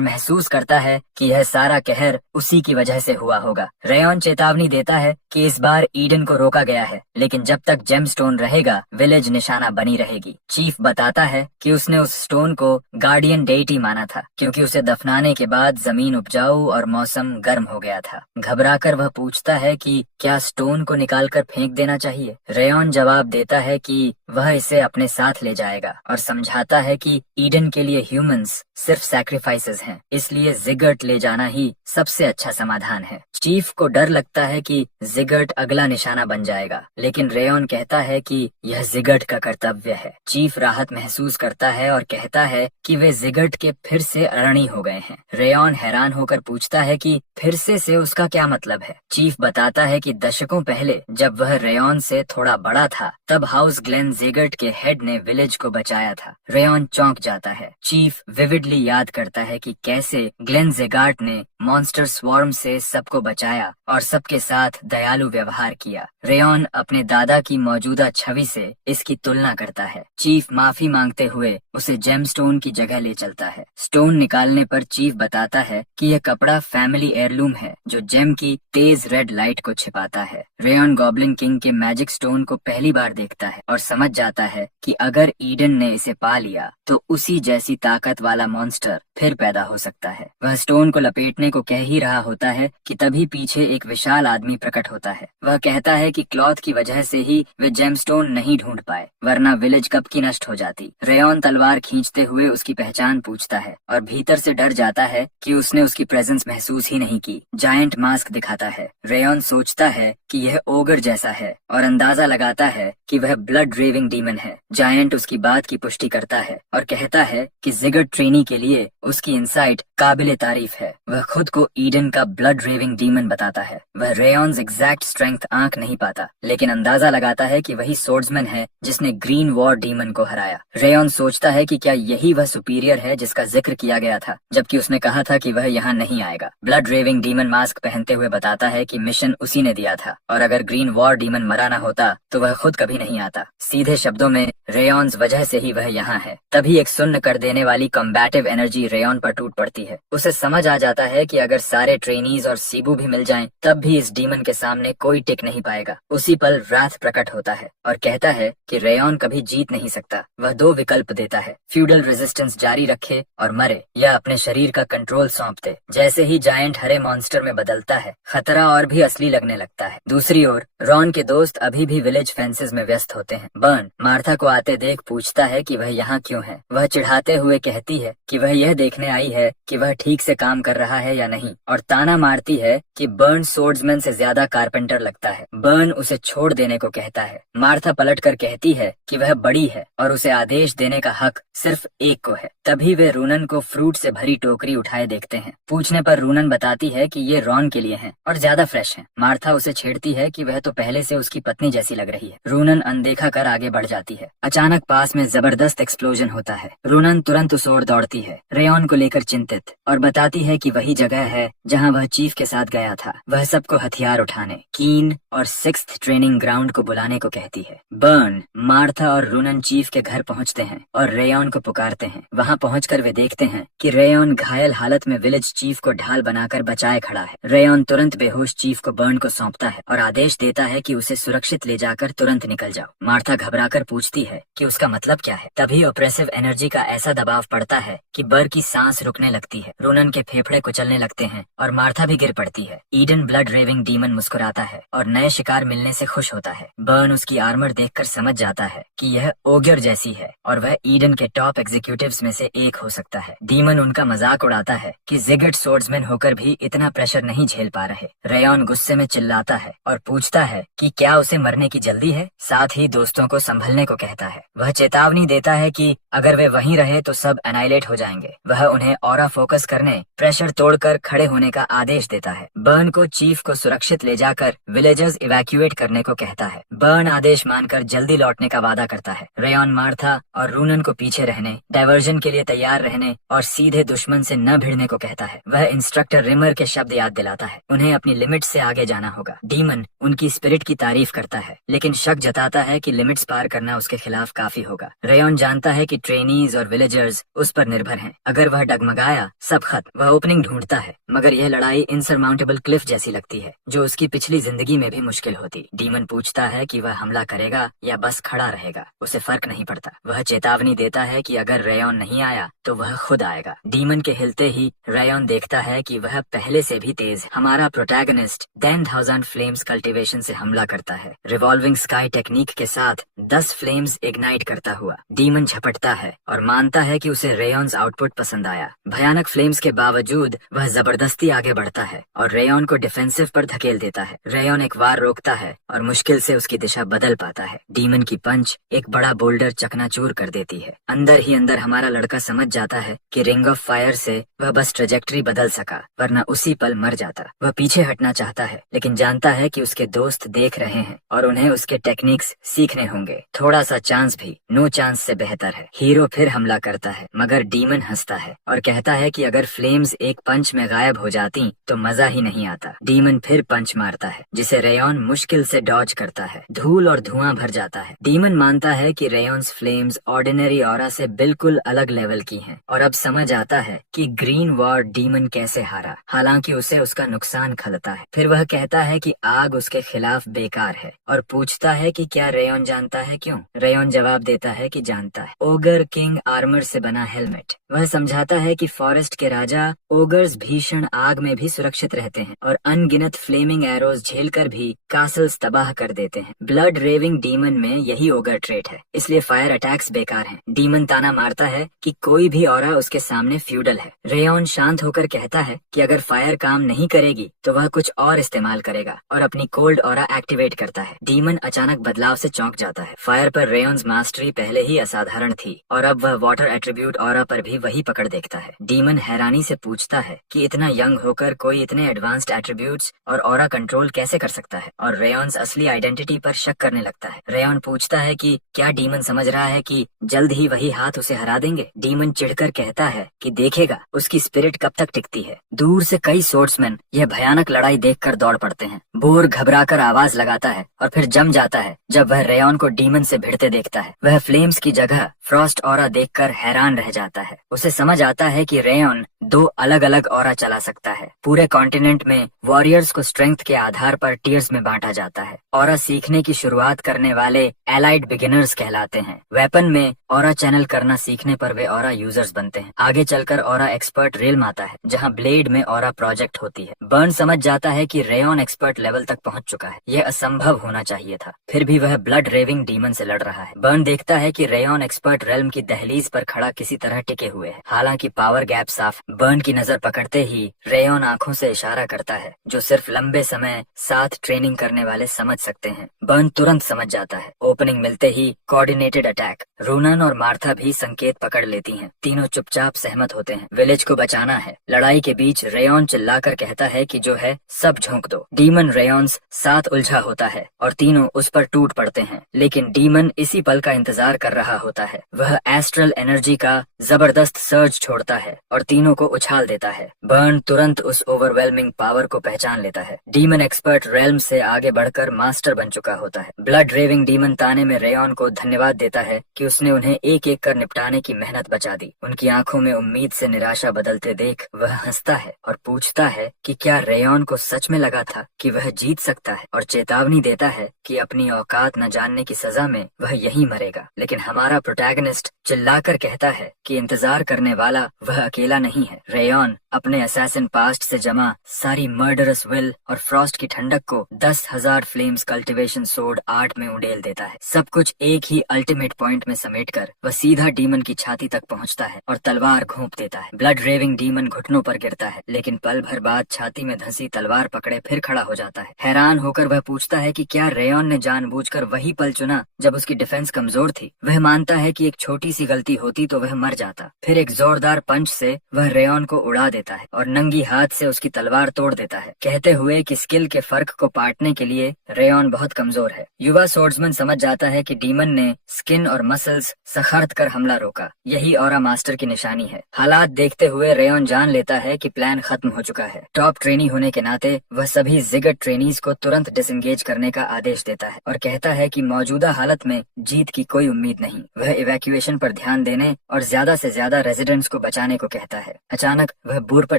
महसूस करता है कि यह सारा कहर उसी की वजह से हुआ होगा। रेयॉन चेतावनी देता है कि इस बार ईडन को रोका गया है, लेकिन जब तक जेमस्टोन रहेगा विलेज निशाना बनी रहेगी। चीफ बताता है कि उसने उस स्टोन को गार्डियन डेटी माना था, क्योंकि उसे दफनाने के बाद जमीन उपजाऊ और मौसम गर्म हो गया था। घबराकर वह पूछता है कि क्या स्टोन को निकालकर फेंक देना चाहिए। रेयॉन जवाब देता है कि वह इसे अपने साथ ले जाएगा और समझाता है कि ईडन के लिए ह्यूमंस सिर्फ सैक्रिफाइसेस हैं, इसलिए जिगर्ट ले जाना ही सबसे अच्छा समाधान है। चीफ को डर लगता है कि जिगर्ट अगला निशाना बन जाएगा, लेकिन रेयॉन कहता है कि यह जिगर्ट का कर्तव्य है। चीफ राहत महसूस करता है और कहता है कि वे जिगर्ट के फिर से अरणी हो गए हैं। रेयॉन हैरान होकर पूछता है कि फिर से उसका क्या मतलब है। चीफ बताता है कि दशकों पहले जब वह रेयॉन से थोड़ा बड़ा था, तब हाउस ग्लेन जिगर्ट के हेड ने विलेज को बचाया था। रेयॉन चौंक जाता है। चीफ विविडली याद करता है कि कैसे ग्लेन जिगार्ट ने मॉन्स्टर स्वॉर्म से सबको बचाया और सबके साथ दयालु व्यवहार किया। रेयॉन अपने दादा की मौजूदा छवि से इसकी तुलना करता है। चीफ माफी मांगते हुए उसे जेमस्टोन की जगह ले चलता है। स्टोन निकालने पर चीफ बताता है कि यह कपड़ा फैमिली एयरलूम है जो जेम की तेज रेड लाइट को छिपाता है। रेयॉन गॉब्लिन किंग के मैजिक स्टोन को पहली बार देखता है और समझ जाता है कि अगर ईडन ने इसे पा लिया तो उसी जैसी ताकत वाला मॉन्स्टर फिर पैदा हो सकता है। वह स्टोन को लपेटने को कह ही रहा होता है कि तभी पीछे एक विशाल आदमी प्रकट होता है। वह कहता है कि क्लॉथ की वजह से ही वे जेमस्टोन नहीं ढूंढ पाए, वरना विलेज कब की नष्ट हो जाती। रेयॉन तलवार खींचते हुए उसकी पहचान पूछता है और भीतर से डर जाता है कि उसने उसकी प्रेजेंस महसूस ही नहीं की। जायंट मास्क दिखाता है। रेयॉन सोचता है कि यह ओगर जैसा है और अंदाजा लगाता है कि वह ब्लड रेविंग डीमन है। जायंट उसकी बात की पुष्टि करता है और कहता है कि जिगर्ट ट्रेनी के लिए उसकी इंसाइट काबिले तारीफ है। वह खुद को ईडन का ब्लड रेविंग डीमन बताता है। वह रेयॉन्स एग्जैक्ट स्ट्रेंथ आंक नहीं पाता, लेकिन अंदाजा लगाता है कि वही सोर्ड्समैन है जिसने ग्रीन वॉर डीमन को हराया। रेयॉन सोचता है कि क्या यही वह सुपीरियर है जिसका जिक्र किया गया था, जबकि उसने कहा था कि वह यहाँ नहीं आएगा। ब्लड रेविंग डीमन मास्क पहनते हुए बताता है कि मिशन उसी ने दिया था और अगर ग्रीन वॉर डीमन मरा न होता तो वह खुद कभी नहीं आता। सीधे शब्दों में रेयॉन्स वजह से ही वह यहाँ है। तभी एक सुन्न कर देने वाली कॉम्बैटिव एनर्जी रेयॉन पर टूट पड़ती है। उसे समझ आ जाता है कि अगर सारे ट्रेनीज और सीबू भी मिल जाएं, तब भी इस डीमन के सामने कोई टिक नहीं पाएगा। उसी पल राथ प्रकट होता है और कहता है कि रेयॉन कभी जीत नहीं सकता। वह दो विकल्प देता है, फ्यूडल रेजिस्टेंस जारी रखे और मरे, या अपने शरीर का कंट्रोल सौंप दे। जैसे ही जायंट हरे मॉन्स्टर में बदलता है, खतरा और भी असली लगने लगता है। दूसरी ओर रॉन के दोस्त अभी भी विलेज फेंसेस में व्यस्त होते हैं। बर्न मार्था को आते देख पूछता है कि वह यहाँ क्यों है। वह चिढ़ाते हुए कहती है कि वह यह देखने आई है कि वह ठीक से काम कर रहा है या नहीं, और ताना मारती है कि बर्न सोर्ड्समैन से ज्यादा कारपेंटर लगता है। बर्न उसे छोड़ देने को कहता है। मार्था पलटकर कहती है कि वह बड़ी है और उसे आदेश देने का हक सिर्फ एक को है। तभी वे रूनन को फ्रूट से भरी टोकरी उठाए देखते हैं। पूछने पर रूनन बताती है कि ये रॉन के लिए हैं और ज्यादा फ्रेश हैं। मार्था उसे छेड़ती है कि वह तो पहले से उसकी पत्नी जैसी लग रही है। रूनन अनदेखा कर आगे बढ़ जाती है। अचानक पास में जबरदस्त एक्सप्लोजन होता है। रूनन तुरंत उस ओर दौड़ती है, रेयॉन को लेकर चिंतित, और बताती है कि वही जगह है जहां वह चीफ के साथ गया था। वह सबको हथियार उठाने, कीन और 6th ट्रेनिंग ग्राउंड को बुलाने को कहती है। बर्न, मार्था और रूनन चीफ के घर पहुंचते हैं और रेयॉन को पुकारते हैं। वहां पहुंचकर वे देखते हैं कि रेयॉन घायल हालत में विलेज चीफ को ढाल बनाकर बचाए खड़ा है। रेयॉन तुरंत बेहोश चीफ को बर्न को सौंपता है और आदेश देता है कि उसे सुरक्षित ले जाकर तुरंत निकल जाओ। मार्था घबराकर पूछती है कि उसका मतलब क्या है। तभी ऑपरेसिव एनर्जी का ऐसा दबाव पड़ता है कि बर्न की सांस रुकने लगती है। रूनन के फेफड़े कुचलने करने लगते हैं और मार्था भी गिर पड़ती है। ईडन ब्लड रेविंग डीमन मुस्कुराता है और नए शिकार मिलने से खुश होता है। बर्न उसकी आर्मर देखकर समझ जाता है कि यह ओगर जैसी है और वह ईडन के टॉप एग्जीक्यूटिव्स में से एक हो सकता है। डीमन उनका मजाक उड़ाता है कि जिगट सोर्ड्समैन होकर भी इतना प्रेशर नहीं झेल पा रहे। रेयॉन गुस्से में चिल्लाता है और पूछता है कि क्या उसे मरने की जल्दी है। साथ ही दोस्तों को संभलने को कहता है। वह चेतावनी देता है कि अगर वे वहीं रहे तो सब एनाइलेट हो जाएंगे। वह उन्हें ऑरा फोकस करने, प्रेशर तोड़कर खड़े होने का आदेश देता है। बर्न को चीफ को सुरक्षित ले जाकर विलेजर्स इवैक्यूएट करने को कहता है। बर्न आदेश मानकर जल्दी लौटने का वादा करता है। रेयॉन मार्था और रूनन को पीछे रहने, डायवर्जन के लिए तैयार रहने और सीधे दुश्मन से न भिड़ने को कहता है। वह इंस्ट्रक्टर रिमर के शब्द याद दिलाता है। उन्हें अपनी लिमिट से आगे जाना होगा। डीमन उनकी स्पिरिट की तारीफ करता है लेकिन शक जताता है कि लिमिट्स पार करना उसके खिलाफ काफी होगा। रेयॉन जानता है कि ट्रेनीज और विलेजर्स उस पर निर्भर हैं। अगर वह डगमगाया सब खत्म। वह ओपनिंग ढूंढता है मगर यह लड़ाई इनसरमाउंटेबल क्लिफ जैसी लगती है जो उसकी पिछली जिंदगी में भी मुश्किल होती। डीमन पूछता है कि वह हमला करेगा या बस खड़ा रहेगा। उसे फर्क नहीं पड़ता। वह चेतावनी देता है कि अगर रेयॉन नहीं आया तो वह खुद आएगा। डीमन के हिलते ही रेयॉन देखता है कि वह पहले से भी तेज है। हमारा प्रोटैगनिस्ट 10,000 फ्लेम्स कल्टीवेशन से हमला करता है। रिवॉल्विंग स्काई टेक्निक के साथ 10 फ्लेम्स इग्नाइट करता हुआ। डीमन झपटता है और मानता है कि उसे रेयॉन्स आउटपुट पसंद आया। भयानक फ्लेम्स के बावजूद वह जबरदस्ती आगे बढ़ता है और रेयॉन को डिफेंसिव पर धकेल देता है। रेयॉन एक बार रोकता है और मुश्किल से उसकी दिशा बदल पाता है। डीमन की पंच एक बड़ा बोल्डर चकनाचूर कर देती है। अंदर ही अंदर हमारा लड़का समझ जाता है कि रिंग ऑफ फायर से वह बस ट्रेजेक्ट्री बदल सका वरना उसी पल मर जाता। वह पीछे हटना चाहता है लेकिन जानता है कि उसके दोस्त देख रहे हैं और उन्हें उसके टेक्निक्स सीखने होंगे। थोड़ा सा चांस भी नो चांस से बेहतर है। हीरो फिर हमला करता है मगर डीमन हंसता है और कहता है कि अगर फ्लेम्स एक पंच में गायब हो जाती तो मजा ही नहीं आता। डीमन फिर पंच मारता है जिसे रेयॉन मुश्किल से डॉज करता है। धूल और धुआं भर जाता है। डीमन मानता है कि रेयॉन्स फ्लेम्स ऑर्डिनरी ऑरा से बिल्कुल अलग लेवल की हैं और अब समझ आता है कि ग्रीन वॉर डीमन कैसे हारा, हालांकि उसे उसका नुकसान खलता है। फिर वह कहता है कि आग उसके खिलाफ बेकार है और पूछता है कि क्या रेयॉन जानता है क्यों। रेयॉन जवाब देता है कि जानता है। ओगर किंग आर्मर से बना हेलमेट। वह समझाता है कि फॉरेस्ट के राजा ओगर्स भीषण आग में भी सुरक्षित रहते हैं और अनगिनत फ्लेमिंग एरोज झेलकर भी कासल्स तबाह कर देते हैं। ब्लड रेविंग डीमन में यही ओगर ट्रेट है, इसलिए फायर अटैक्स बेकार हैं। डीमन ताना मारता है कि कोई भी ऑरा उसके सामने फ्यूडल है। रेयॉन शांत होकर कहता है कि अगर फायर काम नहीं करेगी तो वह कुछ और इस्तेमाल करेगा और अपनी कोल्ड ऑरा एक्टिवेट करता है। डीमन अचानक बदलाव से चौंक जाता है। फायर पर रेयॉन्स मास्टरी पहले ही असाधारण थी और अब वह वाटर एट्रीब्यूट ऑरा पर भी वही पकड़ देखता है। डीमन हैरानी से पूछता है कि इतना यंग होकर कोई इतने एडवांस्ड एट्रीब्यूट्स और ऑरा कंट्रोल कैसे कर सकता है और रेयॉन्स असली आइडेंटिटी पर शक करने लगता है। रेयॉन पूछता है कि क्या डीमन समझ रहा है कि जल्द ही वही हाथ उसे हरा देंगे। डीमन चिढ़कर कहता है कि देखेगा उसकी स्पिरिट कब तक टिकती है। दूर से कई सोर्ड्समैन यह भयानक लड़ाई देखकर दौड़ पड़ते हैं। बोर घबराकर आवाज लगाता है और फिर जम जाता है जब वह रेयॉन को डीमन से भिड़ते देखता है। वह फ्लेम्स की जगह फ्रॉस्ट ऑरा देखकर हैरान रह जाता है। उसे समझ आता है कि रेयॉन 2 अलग अलग ऑरा चला सकता है। पूरे कॉन्टिनेंट में वॉरियर्स को स्ट्रेंथ के आधार पर टीयर्स में बांटा जाता है। ऑरा सीखने की शुरुआत करने वाले एलाइड बिगिनर्स कहलाते हैं। वेपन में ऑरा चैनल करना सीखने पर वे ऑरा यूजर्स बनते हैं। आगे चलकर ऑरा एक्सपर्ट रेल्म आता है जहां ब्लेड में ऑरा प्रोजेक्ट होती है। बर्न समझ जाता है कि रेयॉन एक्सपर्ट लेवल तक पहुंच चुका है। यह असंभव होना चाहिए था, फिर भी वह ब्लड रेविंग डीमन से लड़ रहा है। बर्न देखता है कि रेयॉन एक्सपर्ट रेल्म की दहलीज पर खड़ा किसी तरह टिके हुए है। हालांकि पावर गैप साफ। बर्न की नजर पकड़ते ही रेयॉन आंखों से इशारा करता है जो सिर्फ लंबे समय साथ ट्रेनिंग करने वाले समझ सकते हैं। बर्न तुरंत समझ जाता है। ओपनिंग मिलते ही कोऑर्डिनेटेड अटैक। रूनन और मार्था भी संकेत पकड़ लेती हैं। तीनों चुपचाप सहमत होते हैं। विलेज को बचाना है। लड़ाई के बीच रेयॉन चिल्लाकर कहता है कि जो है सब झोंक दो। डीमन रेयॉन्स साथ उलझा होता है और तीनों उस पर टूट पड़ते हैं, लेकिन डीमन इसी पल का इंतजार कर रहा होता है। वह एस्ट्रल एनर्जी का जबरदस्त सर्ज छोड़ता है और तीनों को उछाल देता है। बर्न तुरंत उस ओवरवेलमिंग पावर को पहचान लेता है। डीमन एक्सपर्ट रेल्म से आगे बढ़कर मास्टर बन चुका होता है। ब्लड रेविंग डीमन ताने में रेयॉन को धन्यवाद देता है कि उसने उन्हें उन्हें एक एक कर निपटाने की मेहनत बचा दी। उनकी आंखों में उम्मीद से निराशा बदलते देख वह हंसता है और पूछता है कि क्या रेयॉन को सच में लगा था कि वह जीत सकता है, और चेतावनी देता है कि अपनी औकात न जानने की सजा में वह यहीं मरेगा। लेकिन हमारा प्रोटैगनिस्ट चिल्लाकर कहता है कि इंतजार करने वाला वह अकेला नहीं है। रेयॉन अपने असैसिन पास्ट से जमा सारी मर्डरस विल और फ्रॉस्ट की ठंडक को 10,000 फ्लेम्स कल्टीवेशन सोड आर्ट में उड़ेल देता है। सब कुछ एक ही अल्टीमेट पॉइंट में समेटकर वह सीधा डीमन की छाती तक पहुंचता है और तलवार घोंप देता है। ब्लड रेविंग डीमन घुटनों पर गिरता है, लेकिन पल भर बाद छाती में धंसी तलवार पकड़े फिर खड़ा हो जाता है। हैरान होकर वह पूछता है कि क्या रेयॉन ने जानबूझकर वही पल चुना जब उसकी डिफेंस कमजोर थी। वह मानता है कि एक छोटी सी गलती होती तो वह मर जाता। फिर एक जोरदार पंच से वह रेयॉन को उड़ा देता है और नंगी हाथ से उसकी तलवार तोड़ देता है, कहते हुए कि स्किल के फर्क को पाटने के लिए रेयॉन बहुत कमजोर है। युवा सोर्ड्समैन समझ जाता है कि डीमन ने स्किन और मसल्स सखर्द कर हमला रोका, यही ऑरा मास्टर की निशानी है। हालात देखते हुए रेयॉन जान लेता है कि प्लान खत्म हो चुका है। टॉप ट्रेनी होने के नाते वह सभी जिगट ट्रेनीज को तुरंत डिसएंगेज करने का आदेश देता है और कहता है कि मौजूदा हालत में जीत की कोई उम्मीद नहीं। वह इवैक्यूएशन पर ध्यान देने और ज्यादा से ज्यादा रेजिडेंट्स को बचाने को कहता है। अचानक वह बूर पर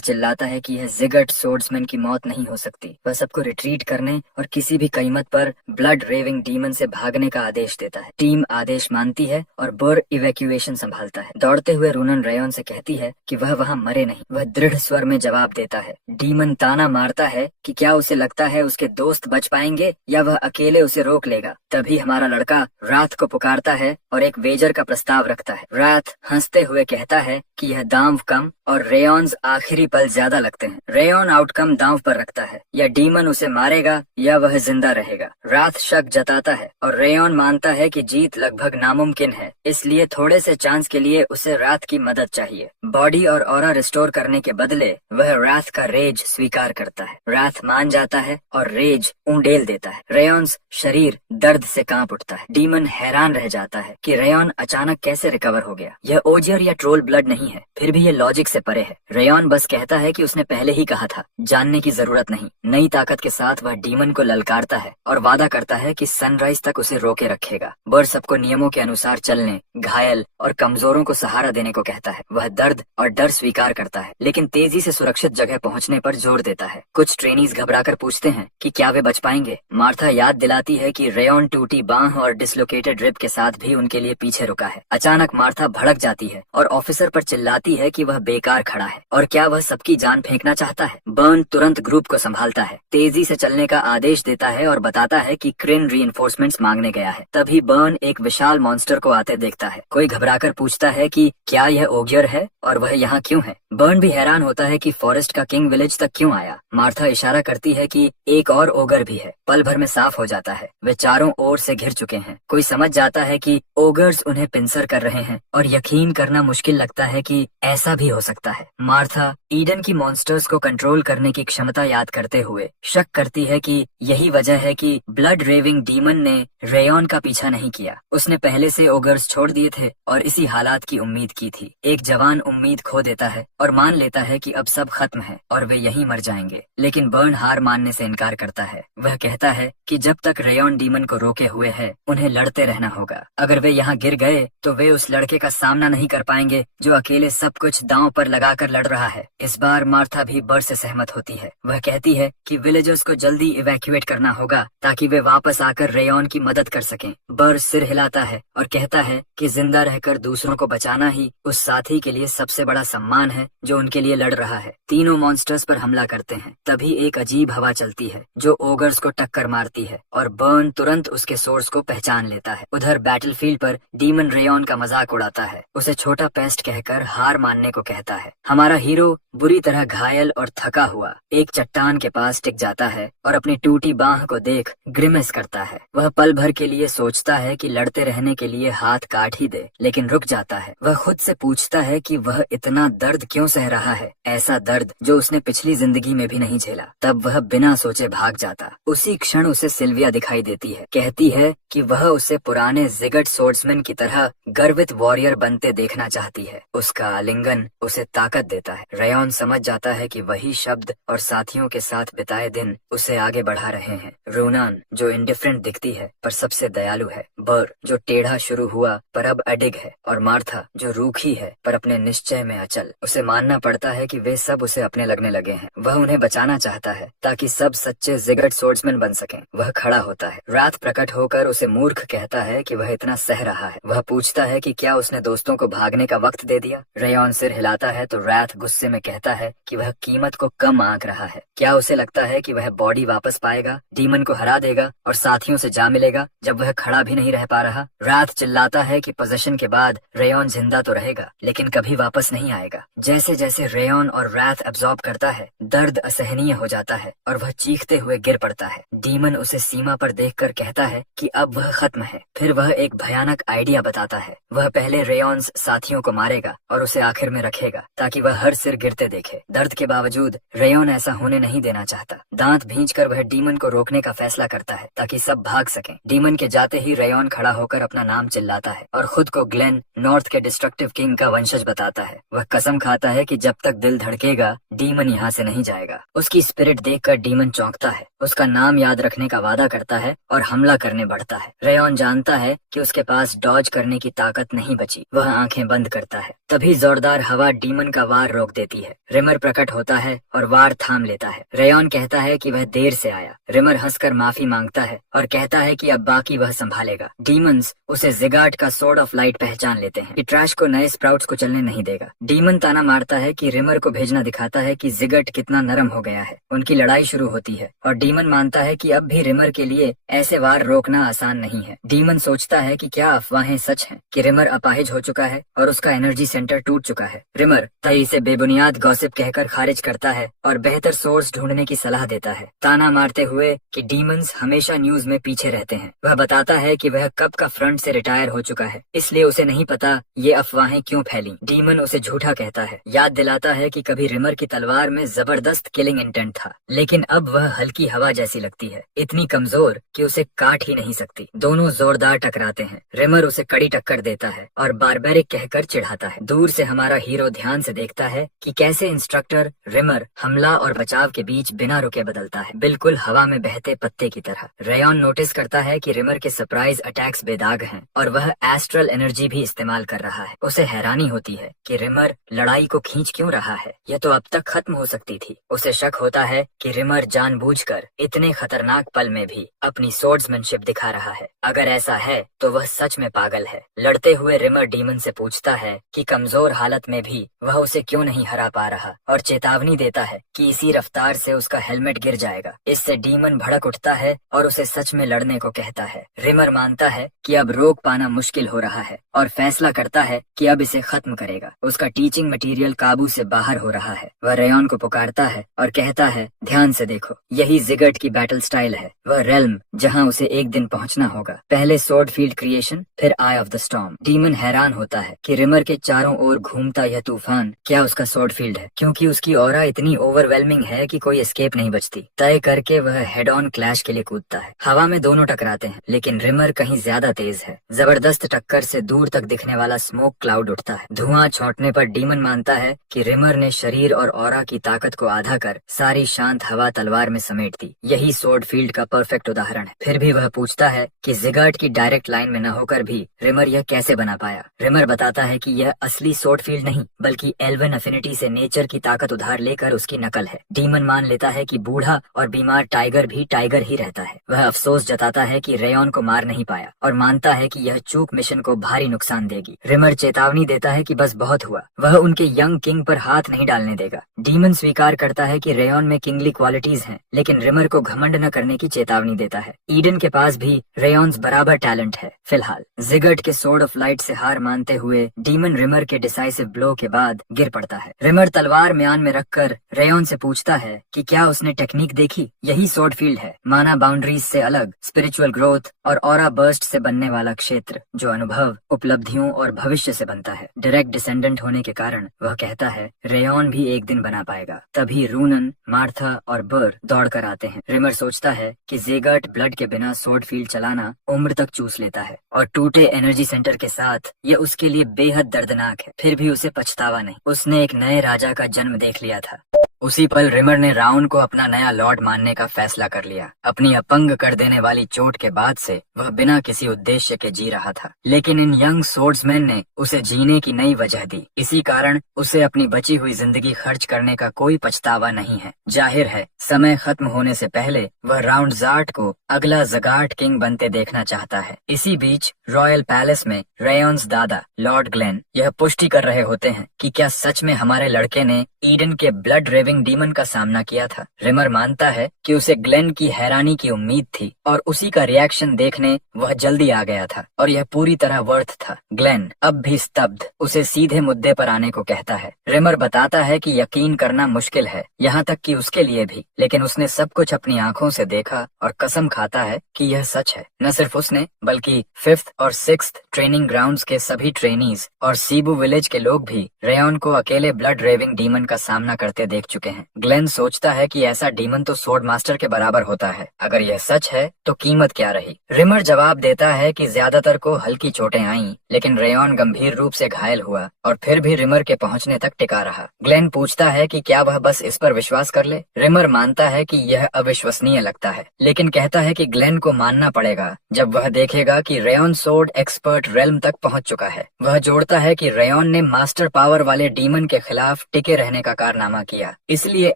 चिल्लाता है कि यह जिगट सोर्ड्समैन की मौत नहीं हो सकती। वह सबको रिट्रीट करने और किसी भी कीमत पर ब्लड रेविंग डीमन से भागने का आदेश देता है। टीम आदेश मानती है और बुर इवैक्यूएशन संभालता है। दौड़ते हुए रूनन रेयॉन से कहती है कि वह वहाँ मरे नहीं। वह दृढ़ स्वर में जवाब देता है। डीमन ताना मारता है कि क्या उसे लगता है उसके दोस्त बच पाएंगे या वह अकेले उसे रोक लेगा। तभी हमारा लड़का रात को पुकारता है और एक वेजर का प्रस्ताव रखता है। रात हंसते हुए कहता है कि यह दांव कम और रेयॉन्स आखिरी पल ज्यादा लगते हैं। रेयॉन आउटकम दांव पर रखता है, या डीमन उसे मारेगा या वह जिंदा रहेगा। रात शक जताता है और रेयॉन मानता है कि जीत लगभग नामुमकिन है, इसलिए थोड़े से चांस के लिए उसे रात की मदद चाहिए। बॉडी और ऑरा रिस्टोर करने के बदले वह रात का रेज स्वीकार करता है। रात मान जाता है और रेज उंडेल देता है। रेयॉन्स शरीर दर्द से कांप उठता है। डीमन हैरान रह जाता है कि रेयॉन अचानक कैसे रिकवर हो गया। यह ओजियर या ट्रोल ब्लड नहीं है, फिर भी ये लॉजिक से परे है। रेयॉन बस कहता है कि उसने पहले ही कहा था, जानने की जरूरत नहीं। नई ताकत के साथ वह डीमन को ललकारता है और वादा करता है कि सनराइज तक उसे रोके रखेगा। बर सबको नियमों के अनुसार चलने, घायल और कमजोरों को सहारा देने को कहता है। वह दर्द और डर स्वीकार करता है, लेकिन तेजी से सुरक्षित जगह पहुंचने पर जोर देता है। कुछ ट्रेनीज घबराकर पूछते हैं कि क्या वे बच पाएंगे। मार्था याद दिलाती है कि रेयॉन टूटी बांह और डिसलोकेटेड रिब के साथ भी उनके लिए पीछे रुका है। अचानक मार्था भड़क जाती है और ऑफिसर पर चिल्लाती है कि वह बेकार खड़ा है और क्या वह सबकी जान फेंकना चाहता है। बर्न तुरंत ग्रुप को संभालता है, तेजी से चलने का आदेश देता है और बताता है कि क्रिन रीइंफोर्समेंट्स मांगने गया है। तभी बर्न एक विशाल मॉन्स्टर को आते देखता है। कोई घबराकर पूछता है कि क्या यह ओगियर है और वह यहाँ क्यों है। बर्न भी हैरान होता है कि फॉरेस्ट का किंग विलेज तक क्यों आया। मार्था इशारा करती है कि एक और ओगर भी है। पल भर में साफ हो जाता है, वे चारों ओर से घिर चुके हैं। कोई समझ जाता है कि ओगर्स उन्हें पिंसर कर रहे हैं और यकीन करना मुश्किल लगता है कि ऐसा भी हो सकता है। मार्था ईडन की मॉन्स्टर्स को कंट्रोल करने की क्षमता याद करते हुए शक करती है कि यही वजह है कि ब्लड रेविंग डीमन ने रेयॉन का पीछा नहीं किया। उसने पहले से ओगर्स छोड़ दिए थे और इसी हालात की उम्मीद की थी। एक जवान उम्मीद खो देता है और मान लेता है कि अब सब खत्म है और वे यहीं मर जाएंगे। लेकिन बर्न हार मानने से इनकार करता है। वह कहता है कि जब तक रेयॉन डीमन को रोके हुए है उन्हें लड़ते रहना होगा। अगर वे यहाँ गिर गए तो वे उस लड़के का सामना नहीं कर पाएंगे जो अकेले सब कुछ दांव पर लगाकर लड़ रहा है। इस बार मार्था भी बर से सहमत होती है। वह कहती है कि विलेजर्स को जल्दी इवैक्यूएट करना होगा ताकि वे वापस आकर रेयॉन की मदद कर सकें। बर सिर हिलाता है और कहता है कि जिंदा रहकर दूसरों को बचाना ही उस साथी के लिए सबसे बड़ा सम्मान है जो उनके लिए लड़ रहा है। तीनों मॉन्स्टर्स पर हमला करते हैं। तभी एक अजीब हवा चलती है जो ओगर्स को टक्कर मारती है और बर्न तुरंत उसके सोर्स को पहचान लेता है। उधर बैटलफील्ड पर डीमन रेयॉन का मजाक उड़ाता है, उसे छोटा पेस्ट कहकर हार मानने को कहता है। हमारा हीरो बुरी तरह घायल और थका हुआ एक चट्टान के पास टिक जाता है और अपनी टूटी बांह को देख ग्रिमेस करता है। वह पल भर के लिए सोचता है कि लड़ते रहने के लिए हाथ काट ही दे, लेकिन रुक जाता है। वह खुद से पूछता है कि वह इतना दर्द क्यों क्यों सह रहा है ऐसा दर्द जो उसने पिछली जिंदगी में भी नहीं झेला। तब वह बिना सोचे भाग जाता। उसी क्षण उसे सिल्विया दिखाई देती है। कहती है कि वह उसे पुराने जिगट सोर्ड्समैन की तरह गर्वित वॉरियर बनते देखना चाहती है। उसका आलिंगन उसे ताकत देता है। रेयॉन समझ जाता है कि वही शब्द और साथियों के साथ बिताए दिन उसे आगे बढ़ा रहे हैं। रूनान जो इंडिफरेंट दिखती है पर सबसे दयालु है, बर जो टेढ़ा शुरू हुआ पर अब अडिग है, और मार्था जो रूखी है पर अपने निश्चय में अचल। उसे मानना पड़ता है कि वे सब उसे अपने लगने लगे हैं। वह उन्हें बचाना चाहता है ताकि सब सच्चे जिगट सोर्ड्समैन बन सकें। वह खड़ा होता है। रात प्रकट होकर उसे मूर्ख कहता है कि वह इतना सह रहा है। वह पूछता है कि क्या उसने दोस्तों को भागने का वक्त दे दिया। रेयॉन सिर हिलाता है तो रैथ गुस्से में कहता है कि वह कीमत को कम आंक रहा है। क्या उसे लगता है कि वह बॉडी वापस पाएगा, डीमन को हरा देगा और साथियों से जा मिलेगा जब वह खड़ा भी नहीं रह पा रहा। रैथ चिल्लाता है कि पोजेशन के बाद रेयॉन जिंदा तो रहेगा लेकिन कभी वापस नहीं आएगा। जैसे जैसे रेयॉन और रैथ एब्जॉर्ब करता है, दर्द असहनीय हो जाता है और वह चीखते हुए गिर पड़ता है। डीमन उसे सीमा पर देखकर कहता है कि अब वह खत्म है। फिर वह एक भयानक आइडिया बताता है। वह पहले रेयॉन्स साथियों को मारेगा और उसे आखिर में रखेगा ताकि वह हर सिर गिरते देखे। दर्द के बावजूद रेयॉन ऐसा होने नहीं देना चाहता। दांत भींचकर वह डीमन को रोकने का फैसला करता है ताकि सब भाग सकें। डीमन के जाते ही रेयॉन खड़ा होकर अपना नाम चिल्लाता है और खुद को ग्लेन नॉर्थ के डिस्ट्रक्टिव किंग का वंशज बताता है। वह कसम खाता है कि जब तक दिल धड़केगा डीमन यहाँ से नहीं जाएगा। उसकी स्पिरिट देखकर डीमन चौंकता है, उसका नाम याद रखने का वादा करता है और हमला करने बढ़ता है। रेयॉन जानता है कि उसके पास डॉज करने की ताकत नहीं बची। वह आंखें बंद करता है। तभी जोरदार हवा डीमन का वार रोक देती है। रिमर प्रकट होता है और वार थाम लेता है। रेयॉन कहता है कि वह देर से आया। रिमर हंसकर माफी मांगता है और कहता है कि अब बाकी वह संभालेगा। डीमंस उसे जिगाट का सोर्ड ऑफ लाइट पहचान लेते हैं कि ट्रैश को नए स्प्राउट्स को चलने नहीं देगा। डीमन ताना मारता है कि रिमर को भेजना दिखाता है कि जिगट कितना नरम हो गया है। उनकी लड़ाई शुरू होती है और डीमन मानता है कि अब भी रिमर के लिए ऐसे वार रोकना आसान नहीं है। डीमन सोचता है कि क्या अफवाहें सच हैं कि रिमर अपाहिज हो चुका है और उसका एनर्जी सेंटर टूट चुका है। रिमर तय इसे बेबुनियाद गॉसिप कहकर खारिज करता है और बेहतर सोर्स ढूंढने की सलाह देता है, ताना मारते हुए कि डीमंस हमेशा न्यूज में पीछे रहते हैं। वह बताता है कि वह कब का फ्रंट से रिटायर हो चुका है, इसलिए उसे नहीं पता ये अफवाहें क्यों फैली। डीमन उसे झूठा कहता है, याद दिलाता है कि कभी रिमर की तलवार में जबरदस्त किलिंग इंटेंट था, लेकिन अब वह हल्की हवा जैसी लगती है, इतनी कमजोर कि उसे काट ही नहीं सकती। दोनों जोरदार टकराते हैं। रिमर उसे कड़ी टक्कर देता है और बारबेरिक कहकर चिढ़ाता है। दूर से हमारा हीरो ध्यान से देखता है कि कैसे इंस्ट्रक्टर रिमर हमला और बचाव के बीच बिना रुके बदलता है, बिल्कुल हवा में बहते पत्ते की तरह। रेयॉन नोटिस करता है कि रिमर के सरप्राइज अटैक्स बेदाग हैं और वह एस्ट्रल एनर्जी भी इस्तेमाल कर रहा है। उसे हैरानी होती है कि रिमर लड़ाई को खींच क्यों रहा है, यह तो अब तक खत्म हो सकती थी। उसे शक होता है कि रिमर जानबूझकर इतने खतरनाक पल में भी अपनी सोर्ड्समैनशिप दिखा रहा है। अगर ऐसा है तो वह सच में पागल है। लड़ते हुए रिमर डीमन से पूछता है कि कमजोर हालत में भी वह उसे क्यों नहीं हरा पा रहा और चेतावनी देता है कि इसी रफ्तार से उसका हेलमेट गिर जाएगा। इससे डीमन भड़क उठता है और उसे सच में लड़ने को कहता है। रिमर मानता है कि अब रोक पाना मुश्किल हो रहा है और फैसला करता है कि अब इसे खत्म करेगा। उसका टीचिंग मटेरियल काबू से बाहर हो रहा है। वह रेयॉन को पुकारता है और कहता है, ध्यान से देखो, यही जिगट की बैटल स्टाइल है, वह रेल्म जहां उसे एक दिन पहुंचना होगा। पहले स्वॉर्ड फील्ड क्रिएशन, फिर आई ऑफ द स्टॉर्म। डीमन हैरान होता है कि रिमर के चारों ओर घूमता यह तूफान क्या उसका स्वॉर्ड फील्ड है, क्योंकि उसकी ऑरा इतनी ओवरवेलमिंग है कि कोई एस्केप नहीं बचती। तय करके वह हेड ऑन क्लैश के लिए कूदता है। हवा में दोनों टकराते हैं, लेकिन रिमर कहीं ज्यादा तेज है। जबरदस्त टक्कर से दूर तक दिखने वाला स्मोक क्लाउड उठता है। धुआं छौंकने पर डीमन मानता है कि रिमर ने शरीर और ऑरा की ताकत को आधा कर सारी शांत हवा तलवार में समेट दी। यही स्वॉर्ड फील्ड का परफेक्ट उदाहरण है। फिर भी वह पूछता है कि जिगार्ड की डायरेक्ट लाइन में न होकर भी रिमर यह कैसे बना पाया। रिमर बताता है कि यह असली स्वॉर्ड फील्ड नहीं बल्कि एल्वन अफिनिटी से नेचर की ताकत उधार लेकर उसकी नकल है। डीमन मान लेता है कि बूढ़ा और बीमार टाइगर भी टाइगर ही रहता है। वह अफसोस जताता है कि रेयॉन को मार नहीं पाया और मानता है कि यह चूक मिशन को भारी नुकसान देगी। रिमर चेतावनी देता है कि बस बहुत हुआ, वह उनके यंग किंग पर हाथ नहीं डालने देगा। डीमन स्वीकार करता है कि रेयॉन में किंगली क्वालिटीज हैं, लेकिन रिमर को घमंड न करने की चेतावनी देता है। ईडन के पास भी रेयॉन्स बराबर टैलेंट है। फिलहाल जिगर्ट के सोर्ड ऑफ लाइट से हार मानते हुए डीमन रिमर के डिसाइसिव ब्लो के बाद गिर पड़ता है। रिमर तलवार म्यान में रखकर रेयॉन से पूछता है कि क्या उसने टेक्निक देखी। यही स्वॉर्ड फील्ड है, माना बाउंड्रीज से अलग, स्पिरिचुअल ग्रोथ और ऑरा बर्स्ट से बनने वाला क्षेत्र जो अनुभव, उपलब्धियों और भविष्य से बनता है। डायरेक्ट डिसेंडेंट होने के कारण वह वह कहता है रेयॉन भी एक दिन बना पाएगा। तभी रूनन, मार्था और बर दौड़ कर आते हैं। रिमर सोचता है कि ज़ेगर्ट ब्लड के बिना स्वॉर्ड फील्ड चलाना उम्र तक चूस लेता है और टूटे एनर्जी सेंटर के साथ यह उसके लिए बेहद दर्दनाक है। फिर भी उसे पछतावा नहीं, उसने एक नए राजा का जन्म देख लिया था। उसी पल रिमर ने राउन को अपना नया लॉर्ड मानने का फैसला कर लिया। अपनी अपंग कर देने वाली चोट के बाद से वह बिना किसी उद्देश्य के जी रहा था, लेकिन इन यंग सोर्ड्समैन ने उसे जीने की नई वजह दी। इसी कारण उसे अपनी बची हुई जिंदगी खर्च करने का कोई पछतावा नहीं है। जाहिर है समय खत्म होने से पहले वह राउंडज़ार्ट को अगला ज़गार्ट किंग बनते देखना चाहता है। इसी बीच रॉयल पैलेस में रेयॉन्स दादा लॉर्ड ग्लेन यह पुष्टि कर रहे होते हैं कि क्या सच में हमारे लड़के ने ईडन के ब्लड रेविंग डीमन का सामना किया था। रिमर मानता है कि उसे ग्लेन की हैरानी की उम्मीद थी और उसी का रिएक्शन देखने वह जल्दी आ गया था और यह पूरी तरह वर्थ था। ग्लेन अब भी स्तब्ध उसे सीधे मुद्दे पर आने को कहता है। रिमर बताता है कि यकीन करना मुश्किल है, यहाँ तक कि उसके लिए भी, लेकिन उसने सब कुछ अपनी आंखों से देखा और कसम खाता है कि यह सच है। न सिर्फ उसने बल्कि 5th और 6th ट्रेनिंग ग्राउंड्स के सभी ट्रेनीज और सीबू विलेज के लोग भी रेयॉन को अकेले ब्लड रेविंग डीमन का सामना करते देख चुके हैं। ग्लेन सोचता है कि ऐसा डीमन तो स्वॉर्ड मास्टर के बराबर होता है। अगर यह सच है तो कीमत क्या रही। रिमर जवाब देता है कि ज्यादातर को हल्की चोटें आईं, लेकिन रेयॉन गंभीर रूप से घायल हुआ और फिर भी रिमर के पहुंचने तक टिका रहा। ग्लेन पूछता है कि क्या वह बस इस पर विश्वास कर ले। रिमर मानता है कि यह अविश्वसनीय लगता है, लेकिन कहता है कि ग्लेन को मानना पड़ेगा जब वह देखेगा कि रेयॉन सोर्ड एक्सपर्ट रेल्म तक पहुंच चुका है। वह जोड़ता है कि रेयॉन ने मास्टर पावर वाले डीमन के खिलाफ टिके रहने का कारनामा किया, इसलिए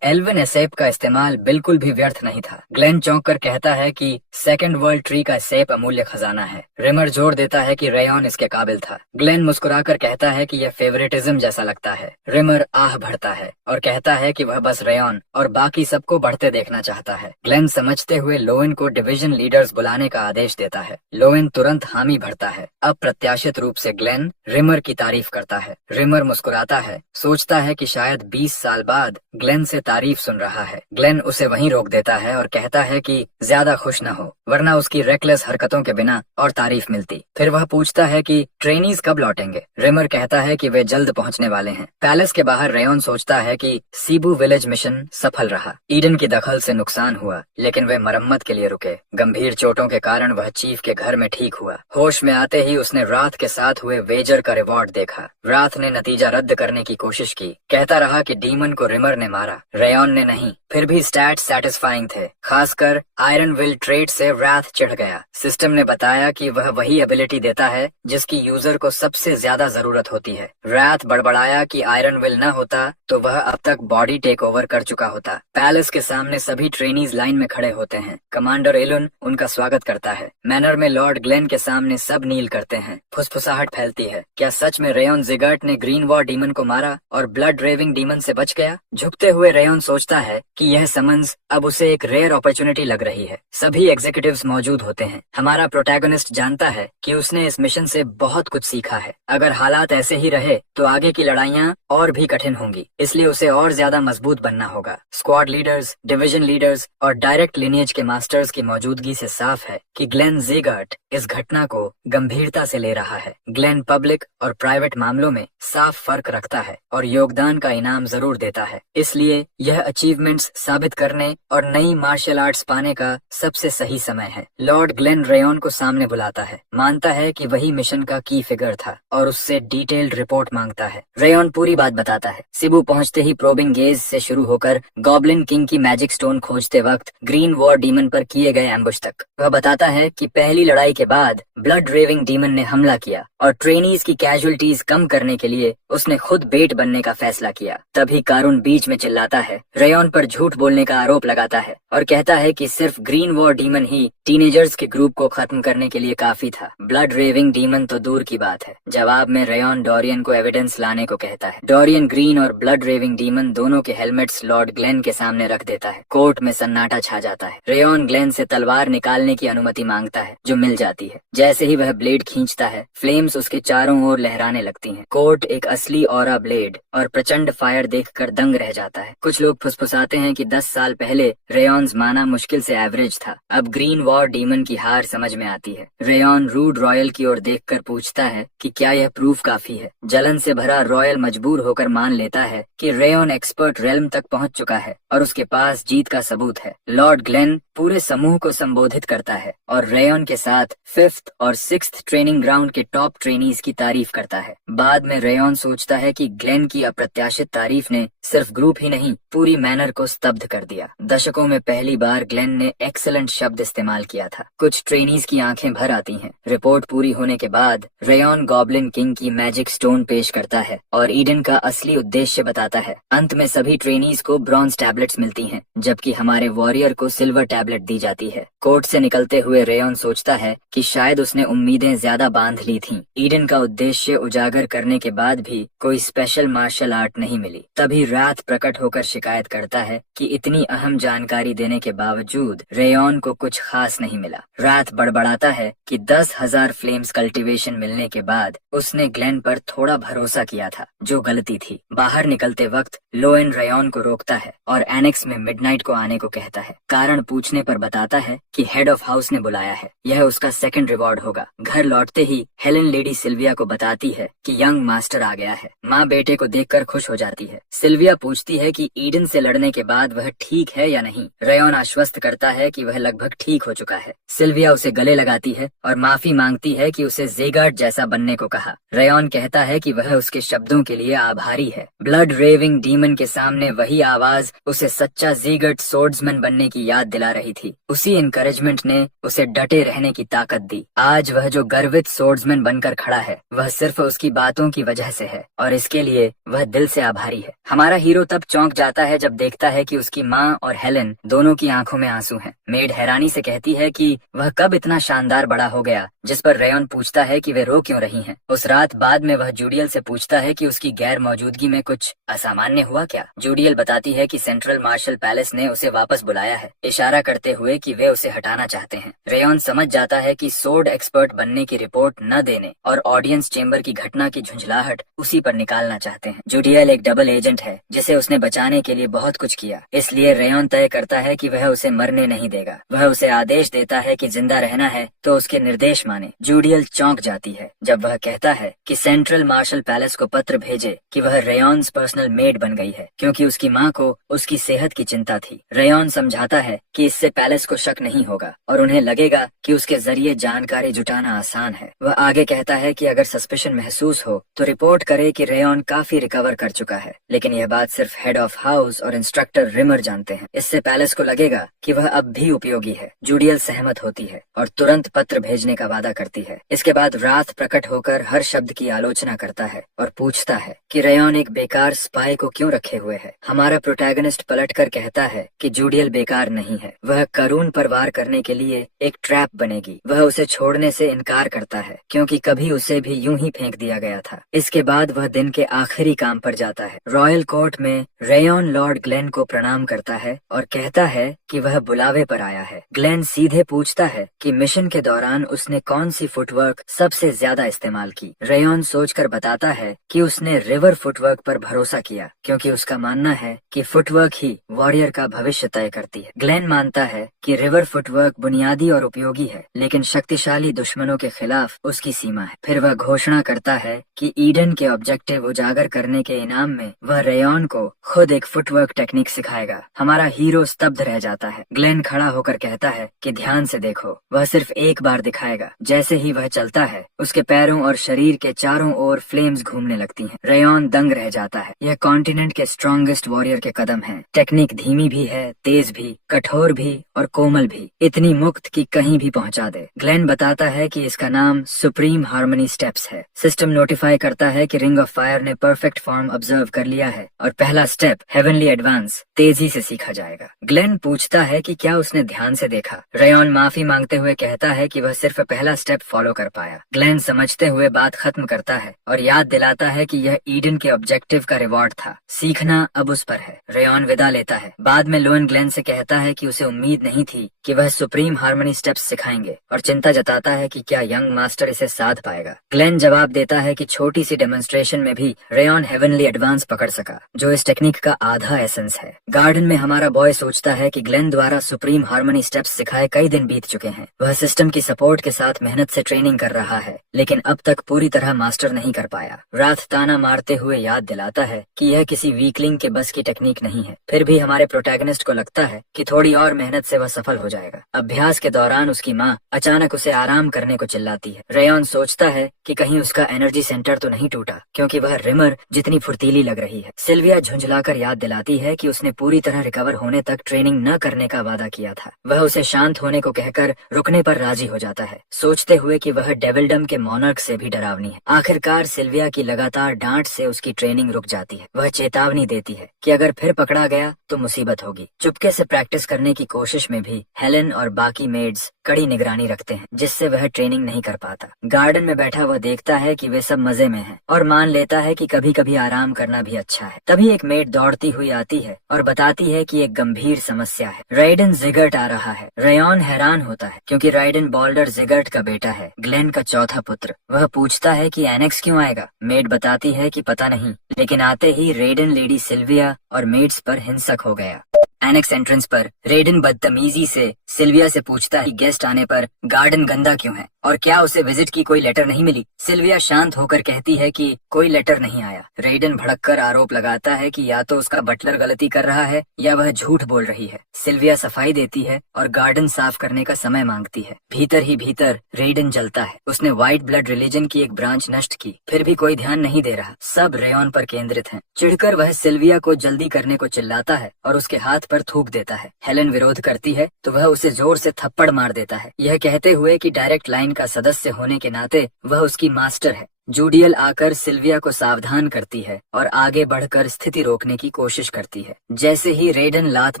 एल्विन एसेप का इस्तेमाल बिल्कुल भी व्यर्थ नहीं था। ग्लेन चौंक कर कहता है कि सेकंड वर्ल्ड ट्री का सेप अमूल्य खजाना है। रिमर जोर देता है कि रेयॉन इसके काबिल था। ग्लेन मुस्कुराकर कहता है कि यह फेवरेटिज्म जैसा लगता है। रिमर आह भरता है और कहता है कि वह बस रेयॉन और बाकी सबको बढ़ते देखना चाहता है। ग्लेन समझते हुए लोएन को डिवीजन लीडर्स बुलाने का आदेश देता है। लोएन तुरंत हामी भरता है। अप्रत्याशित रूप से ग्लेन रिमर की तारीफ करता है। रिमर मुस्कुराता है, सोचता है कि शायद 20 साल बाद ग्लेन से तारीफ सुन रहा है। ग्लेन उसे वहीं रोक देता है और कहता है कि ज्यादा खुश न हो, वरना उसकी रेकलेस हरकतों के बिना और तारीफ मिलती। फिर वह पूछता है कि ट्रेनीज कब लौटेंगे। रिमर कहता है कि वे जल्द पहुंचने वाले हैं। पैलेस के बाहर रेयॉन सोचता है कि सीबू विलेज मिशन सफल रहा। ईडन की दखल से नुकसान हुआ, लेकिन वे मरम्मत के लिए रुके। गंभीर चोटों के कारण वह चीफ के घर में ठीक हुआ। होश में आते ही उसने रात के साथ हुए वेजर का रिवॉर्ड देखा। रात ने नतीजा रद्द करने की कोशिश की, कहता रहा कि डीमन को रिमर ने मारा, रेयॉन ने नहीं। फिर भी स्टैट्स सैटिस्फाइंग थे, खासकर आयरन विल ट्रेट से रात चिढ़ गया। सिस्टम ने बताया कि वह वही एबिलिटी देता है जिसकी यूजर को सबसे ज्यादा जरूरत होती है। रात बड़बड़ाया कि आयरन विल न होता तो वह अब तक बॉडी टेक ओवर कर चुका होता। पैलेस के सामने सभी ट्रेनीज लाइन में खड़े होते हैं। कमांडर एलन उनका स्वागत करता है। मैनर में लॉर्ड ग्लेन के सामने सब नील करते हैं। फुसफुसाहट फैलती है। क्या सच में रेयॉन ज़ेगर्ट ने ग्रीन वॉर डीमन को मारा और ब्लड रेविंग डीमन से बच गया? झुकते हुए रेयॉन सोचता है कि यह समन्स अब उसे एक रेयर अपॉर्चुनिटी लग रही है। सभी एग्जीक्यूटिव्स मौजूद होते हैं। हमारा प्रोटैगनिस्ट जानता है कि उसने इस मिशन से बहुत कुछ सीखा है। अगर हालात ऐसे ही रहे तो आगे की लड़ाइयाँ और भी कठिन होंगी, इसलिए उसे और ज्यादा मजबूत बनना होगा। स्क्वाड लीडर्स, डिवीजन लीडर्स और डायरेक्ट लिनिएज के मास्टर्स की मौजूदगी से साफ है कि ग्लेन ज़ेगर्ट इस घटना को गंभीरता से ले रहा है। ग्लेन पब्लिक और प्राइवेट मामलों में साफ फर्क रखता है और योगदान का इनाम जरूर देता है। इसलिए यह अचीवमेंट्स साबित करने और नई मार्शल आर्ट्स पाने का सबसे सही समय है। लॉर्ड ग्लेन रेयॉन को सामने बुलाता है, मानता है कि वही मिशन का की फिगर था और उससे डिटेल्ड रिपोर्ट मांगता है। रेयॉन पूरी बात बताता है। सिबू पहुंचते ही प्रोबिंग गेज से शुरू होकर गॉब्लिन किंग की मैजिक स्टोन खोजते वक्त ग्रीन वॉर डीमन पर किए गए एम्बुश तक। वह बताता है कि पहली लड़ाई के बाद ब्लड रेविंग डीमन ने हमला किया और ट्रेनीज की कैजुअलिटीज कम करने के लिए उसने खुद बेट बनने का फैसला किया। तभी कारून बीच में चिल्लाता है, रेयॉन पर झूठ बोलने का आरोप लगाता है और कहता है कि सिर्फ ग्रीन वॉर डीमन ही टीनेजर्स के ग्रुप को खत्म करने के लिए काफी था। ब्लड रेविंग डीमन तो दूर की बात है। जवाब में रेयॉन डोरियन को एविडेंस लाने को कहता है। डोरियन ग्रीन और ब्लड रेविंग डीमन दोनों के हेलमेट्स लॉर्ड ग्लेन के सामने रख देता है। कोर्ट में सन्नाटा छा जाता है। रेयॉन ग्लेन से तलवार निकालने की अनुमति मांगता है, जो मिल जाती है। जैसे ही वह ब्लेड खींचता है, फ्लेम्स उसके चारों ओर लहराने लगती हैं। कोर्ट एक असली ऑरा ब्लेड और प्रचंड फायर देखकर दंग रह जाता है। कुछ लोग फुसफुसाते हैं हैं कि 10 साल पहले रेयॉन्स माना मुश्किल से एवरेज था। अब ग्रीन वॉर डीमन की हार समझ में आती है। रेयॉन रूड रॉयल की ओर देखकर पूछता है कि क्या यह प्रूफ काफी है। जलन से भरा रॉयल मजबूर होकर मान लेता है कि रेयॉन एक्सपर्ट रेल्म तक पहुंच चुका है और उसके पास जीत का सबूत है। लॉर्ड ग्लेन पूरे समूह को संबोधित करता है और रेयॉन के साथ 5th और 6th ट्रेनिंग ग्राउंड के टॉप ट्रेनीज की तारीफ करता है। बाद में रेयॉन सोचता है कि ग्लेन की अप्रत्याशित तारीफ ने सिर्फ ग्रुप ही नहीं पूरी मैनर को स्तब्ध कर दिया। दशकों में पहली बार ग्लेन ने एक्सीलेंट शब्द इस्तेमाल किया था। कुछ ट्रेनीज की आंखें भर आती हैं। रिपोर्ट पूरी होने के बाद रेयॉन गॉब्लिन किंग की मैजिक स्टोन पेश करता है और ईडन का असली उद्देश्य बताता है। अंत में सभी ट्रेनीज को ब्रॉन्ज टैबलेट्स मिलती हैं, जबकि हमारे वॉरियर को सिल्वर टैबलेट दी जाती है। कोर्ट से निकलते हुए रेयॉन सोचता है कि शायद उसने उम्मीदें ज्यादा बांध ली थीं। ईडन का उद्देश्य उजागर करने के बाद भी कोई स्पेशल मार्शल आर्ट नहीं मिली। तभी रात प्रकट होकर शिकायत करता है कि इतनी अहम जानकारी देने के बावजूद रेयॉन को कुछ खास नहीं मिला। रात बड़बड़ाता है कि 10,000 फ्लेम्स कल्टीवेशन मिलने के बाद उसने ग्लेन पर थोड़ा भरोसा किया था, जो गलती थी। बाहर निकलते वक्त लोएन रेयॉन को रोकता है और एनेक्स में मिडनाइट को आने को कहता है। कारण पूछने पर बताता है कि हेड ऑफ हाउस ने बुलाया है, यह उसका सेकंड रिवॉर्ड होगा। घर लौटते ही हेलेन लेडी सिल्विया को बताती है कि यंग मास्टर आ गया है। माँ बेटे को देखकर खुश हो जाती है। सिल्विया पूछती है कि ईडन से लड़ने के बाद वह ठीक है या नहीं। रेयॉन आश्वस्त करता है कि वह लगभग ठीक हो चुका है। सिल्विया उसे गले लगाती है और माफी मांगती है कि उसे ज़ेगार्ड जैसा बनने को कहा। रेयॉन कहता है कि वह उसके शब्दों के लिए आभारी है। ब्लड रेविंग डीमन के सामने वही आवाज उसे सच्चा ज़ेगार्ड सोर्ड्समैन बनने की याद दिला रही थी। उसी एनकरेजमेंट ने उसे डटे रहने की ताकत दी। आज वह जो गर्वित सोर्ड्समैन बनकर खड़ा है, वह सिर्फ उसकी बातों की वजह से है और इसके लिए वह दिल से आभारी है। हमारा हीरो तब चौंक जाता है जब देखता है कि उसकी माँ और हेलेन दोनों की आंखों में आंसू हैं। मेड हैरानी से कहती है कि वह कब इतना शानदार बड़ा हो गया, जिस पर रेयॉन पूछता है कि वे रो क्यों रही हैं। उस रात बाद में वह जूडियल से पूछता है कि उसकी गैर मौजूदगी में कुछ असामान्य हुआ क्या। जूडियल बताती है कि सेंट्रल मार्शल पैलेस ने उसे वापस बुलाया है, इशारा करते हुए कि वे उसे हटाना चाहते हैं। रेयॉन समझ जाता है कि सोर्ड एक्सपर्ट बनने की रिपोर्ट न देने और ऑडियंस चेंबर की घटना की झुंझलाहट उसी पर निकालना चाहते हैं। जूडियल एक डबल एजेंट है जिसे उसने बचाने के लिए बहुत कुछ किया, इसलिए रेयॉन तय करता है कि वह उसे मरने नहीं देगा। वह उसे आदेश देता है कि जिंदा रहना है तो उसके निर्देश माने। जूडियल चौंक जाती है जब वह कहता है कि सेंट्रल मार्शल पैलेस को पत्र भेजे कि वह रेयॉन्स पर्सनल मेड बन गई है, क्योंकि उसकी माँ को उसकी सेहत की चिंता थी। रेयॉन समझाता है कि इससे पैलेस को शक नहीं होगा और उन्हें लगेगा कि उसके जरिए जानकारी जुटाना आसान है। वह आगे कहता है कि अगर सस्पिशन महसूस हो तो रिपोर्ट करे कि रेयॉन काफी रिकवर कर चुका है, लेकिन यह बात सिर्फ हेड ऑफ हाउस और इंस्ट्रक्टर रिमर जानते हैं। इससे पैलेस को लगेगा कि वह अब भी उपयोगी है। जूडियल सहमत होती है और तुरंत पत्र भेजने का वादा करती है। इसके बाद रात प्रकट होकर हर शब्द की आलोचना करता है और पूछता है कि रेयॉन एक बेकार स्पाई को क्यों रखे हुए है। हमारा प्रोटैगनिस्ट पलटकर कहता है कि जूडियल बेकार नहीं है, वह करून पर वार करने के लिए एक ट्रैप बनेगी। वह उसे छोड़ने से इनकार करता है क्योंकि कभी उसे भी यूं ही फेंक दिया गया था। इसके बाद वह दिन के आखिरी काम पर जाता है। रॉयल कोर्ट में रेयॉन लॉर्ड ग्लेन को प्रणाम करता है और कहता है कि वह बुलावे पर आया है। ग्लेन सीधे पूछता है कि मिशन के दौरान उसने कौन सी फुटवर्क सबसे ज्यादा इस्तेमाल की। रेयॉन सोचकर बताता है कि उसने रिवर फुटवर्क पर भरोसा किया, क्योंकि उसका मानना है कि फुटवर्क ही वॉरियर का भविष्य तय करती है। ग्लेन मानता है कि रिवर फुटवर्क बुनियादी और उपयोगी है, लेकिन शक्तिशाली दुश्मनों के खिलाफ उसकी सीमा है। फिर वह घोषणा करता है कि ईडन के ऑब्जेक्टिव उजागर करने के इनाम में वह रेयॉन को खुद एक फुटवर्क टेक्निक सिखाएगा। हमारा हीरो स्तब्ध रह जाता है। ग्लेन खड़ा होकर कहता है कि ध्यान से देखो, वह सिर्फ एक बार दिखाएगा। जैसे ही वह चलता है, उसके पैरों और शरीर के चारों ओर फ्लेम्स घूमने लगती हैं। रेयॉन दंग रह जाता है। यह कॉन्टिनेंट के स्ट्रॉन्गेस्ट वॉरियर के कदम हैं। टेक्निक धीमी भी है, तेज भी, कठोर भी और कोमल भी, इतनी मुक्त कि कहीं भी पहुंचा दे। ग्लेन बताता है कि इसका नाम सुप्रीम हार्मनी स्टेप्स है। सिस्टम नोटिफाई करता है कि रिंग ऑफ फायर ने परफेक्ट फॉर्म ऑब्जर्व कर लिया है और पहला स्टेप हेवनली एडवांस तेजी से सीखा जाएगा। ग्लेन पूछता है कि क्या उसने ध्यान से देखा। रेयॉन माफी मांगते हुए कहता है कि वह सिर्फ पहला स्टेप फॉलो कर पाया। ग्लेन समझते हुए बात खत्म करता है और याद दिलाता है कि यह ईडन के ऑब्जेक्टिव का रिवॉर्ड था। सीखना अब उस पर है। रेयॉन विदा लेता है। बाद में लोएन ग्लेन से कहता है कि उसे उम्मीद नहीं थी कि वह सुप्रीम हार्मनी स्टेप्स सिखाएंगे और चिंता जताता है कि क्या यंग मास्टर इसे साध पाएगा। ग्लेन जवाब देता है कि छोटी सी डेमोन्स्ट्रेशन में भी रेयॉन हेवनली एडवांस पकड़ सका, जो इस टेक्निक का आधा एसेंस है। गार्डन में हमारा बॉय सोचता है कि ग्लेन द्वारा सुप्रीम हार्मनी स्टेप्स सिखाए कई दिन बीत चुके हैं। वह सिस्टम की सपोर्ट के साथ मेहनत से ट्रेनिंग कर रहा है, लेकिन अब तक पूरी तरह मास्टर नहीं कर पाया। रात ताना मारते हुए याद दिलाता है कि यह किसी वीकलिंग के बस की टेक्निक नहीं है। फिर भी हमारे प्रोटैगनिस्ट को लगता है कि थोड़ी और मेहनत से वह सफल हो जाएगा। अभ्यास के दौरान उसकी माँ अचानक उसे आराम करने को चिल्लाती है। रेयॉन सोचता है कि कहीं उसका एनर्जी सेंटर तो नहीं टूटा, क्योंकि वह रिमर जितनी फुर्तीली लग रही है। सिल्विया झुंझलाकर याद दिलाती है कि उसने पूरी तरह रिकवर होने तक ट्रेनिंग न करने का वादा किया था। वह उसे शांत होने को कहकर रुकने पर राजी हो जाता है, सोचते हुए कि वह डेविलडम के मोनर्क से भी डरावनी है। आखिरकार सिल्विया की लगातार डांट से उसकी ट्रेनिंग रुक जाती है। वह चेतावनी देती है कि अगर फिर पकड़ा गया तो मुसीबत होगी। चुपके से प्रैक्टिस करने की कोशिश में भी हेलन और बाकी मेड्स कड़ी निगरानी रखते हैं, जिससे वह ट्रेनिंग नहीं कर पाता। गार्डन में बैठा वह देखता है कि वे सब मजे में हैं और मान लेता है कि कभी कभी आराम करना भी अच्छा है। तभी एक मेड दौड़ती हुई आती है और बताती है कि एक गंभीर समस्या है। राइडन जिगर्ट आ रहा है। रेयॉन हैरान होता है क्योंकि राइडन बॉल्डर जिगर्ट का बेटा है, ग्लेन का चौथा पुत्र। वह पूछता है कि एनेक्स क्यों आएगा। मेड बताती है कि पता नहीं, लेकिन आते ही रेडन लेडी सिल्विया और मेड्स पर हिंसक हो गया। एनेक्स एंट्रेंस पर रेडन बदतमीजी से सिल्विया से पूछता है गेस्ट आने पर गार्डन गंदा क्यों है और क्या उसे विजिट की कोई लेटर नहीं मिली। सिल्विया शांत होकर कहती है कि कोई लेटर नहीं आया। रेडन भड़ककर आरोप लगाता है कि या तो उसका बटलर गलती कर रहा है या वह झूठ बोल रही है। सिल्विया सफाई देती है और गार्डन साफ करने का समय मांगती है। भीतर ही भीतर रेडन जलता है। उसने व्हाइट ब्लड रिलीजन की एक ब्रांच नष्ट की, फिर भी कोई ध्यान नहीं दे रहा। सब रेयॉन पर केंद्रित हैं। चिढ़कर वह सिल्विया को जल्दी करने को चिल्लाता है और उसके हाथ पर थूक देता है। हेलन विरोध करती है तो वह उसे जोर से थप्पड़ मार देता है, यह कहते हुए कि डायरेक्ट लाइन का सदस्य होने के नाते वह उसकी मास्टर है। जूडियल आकर सिल्विया को सावधान करती है और आगे बढ़कर स्थिति रोकने की कोशिश करती है। जैसे ही रेडन लात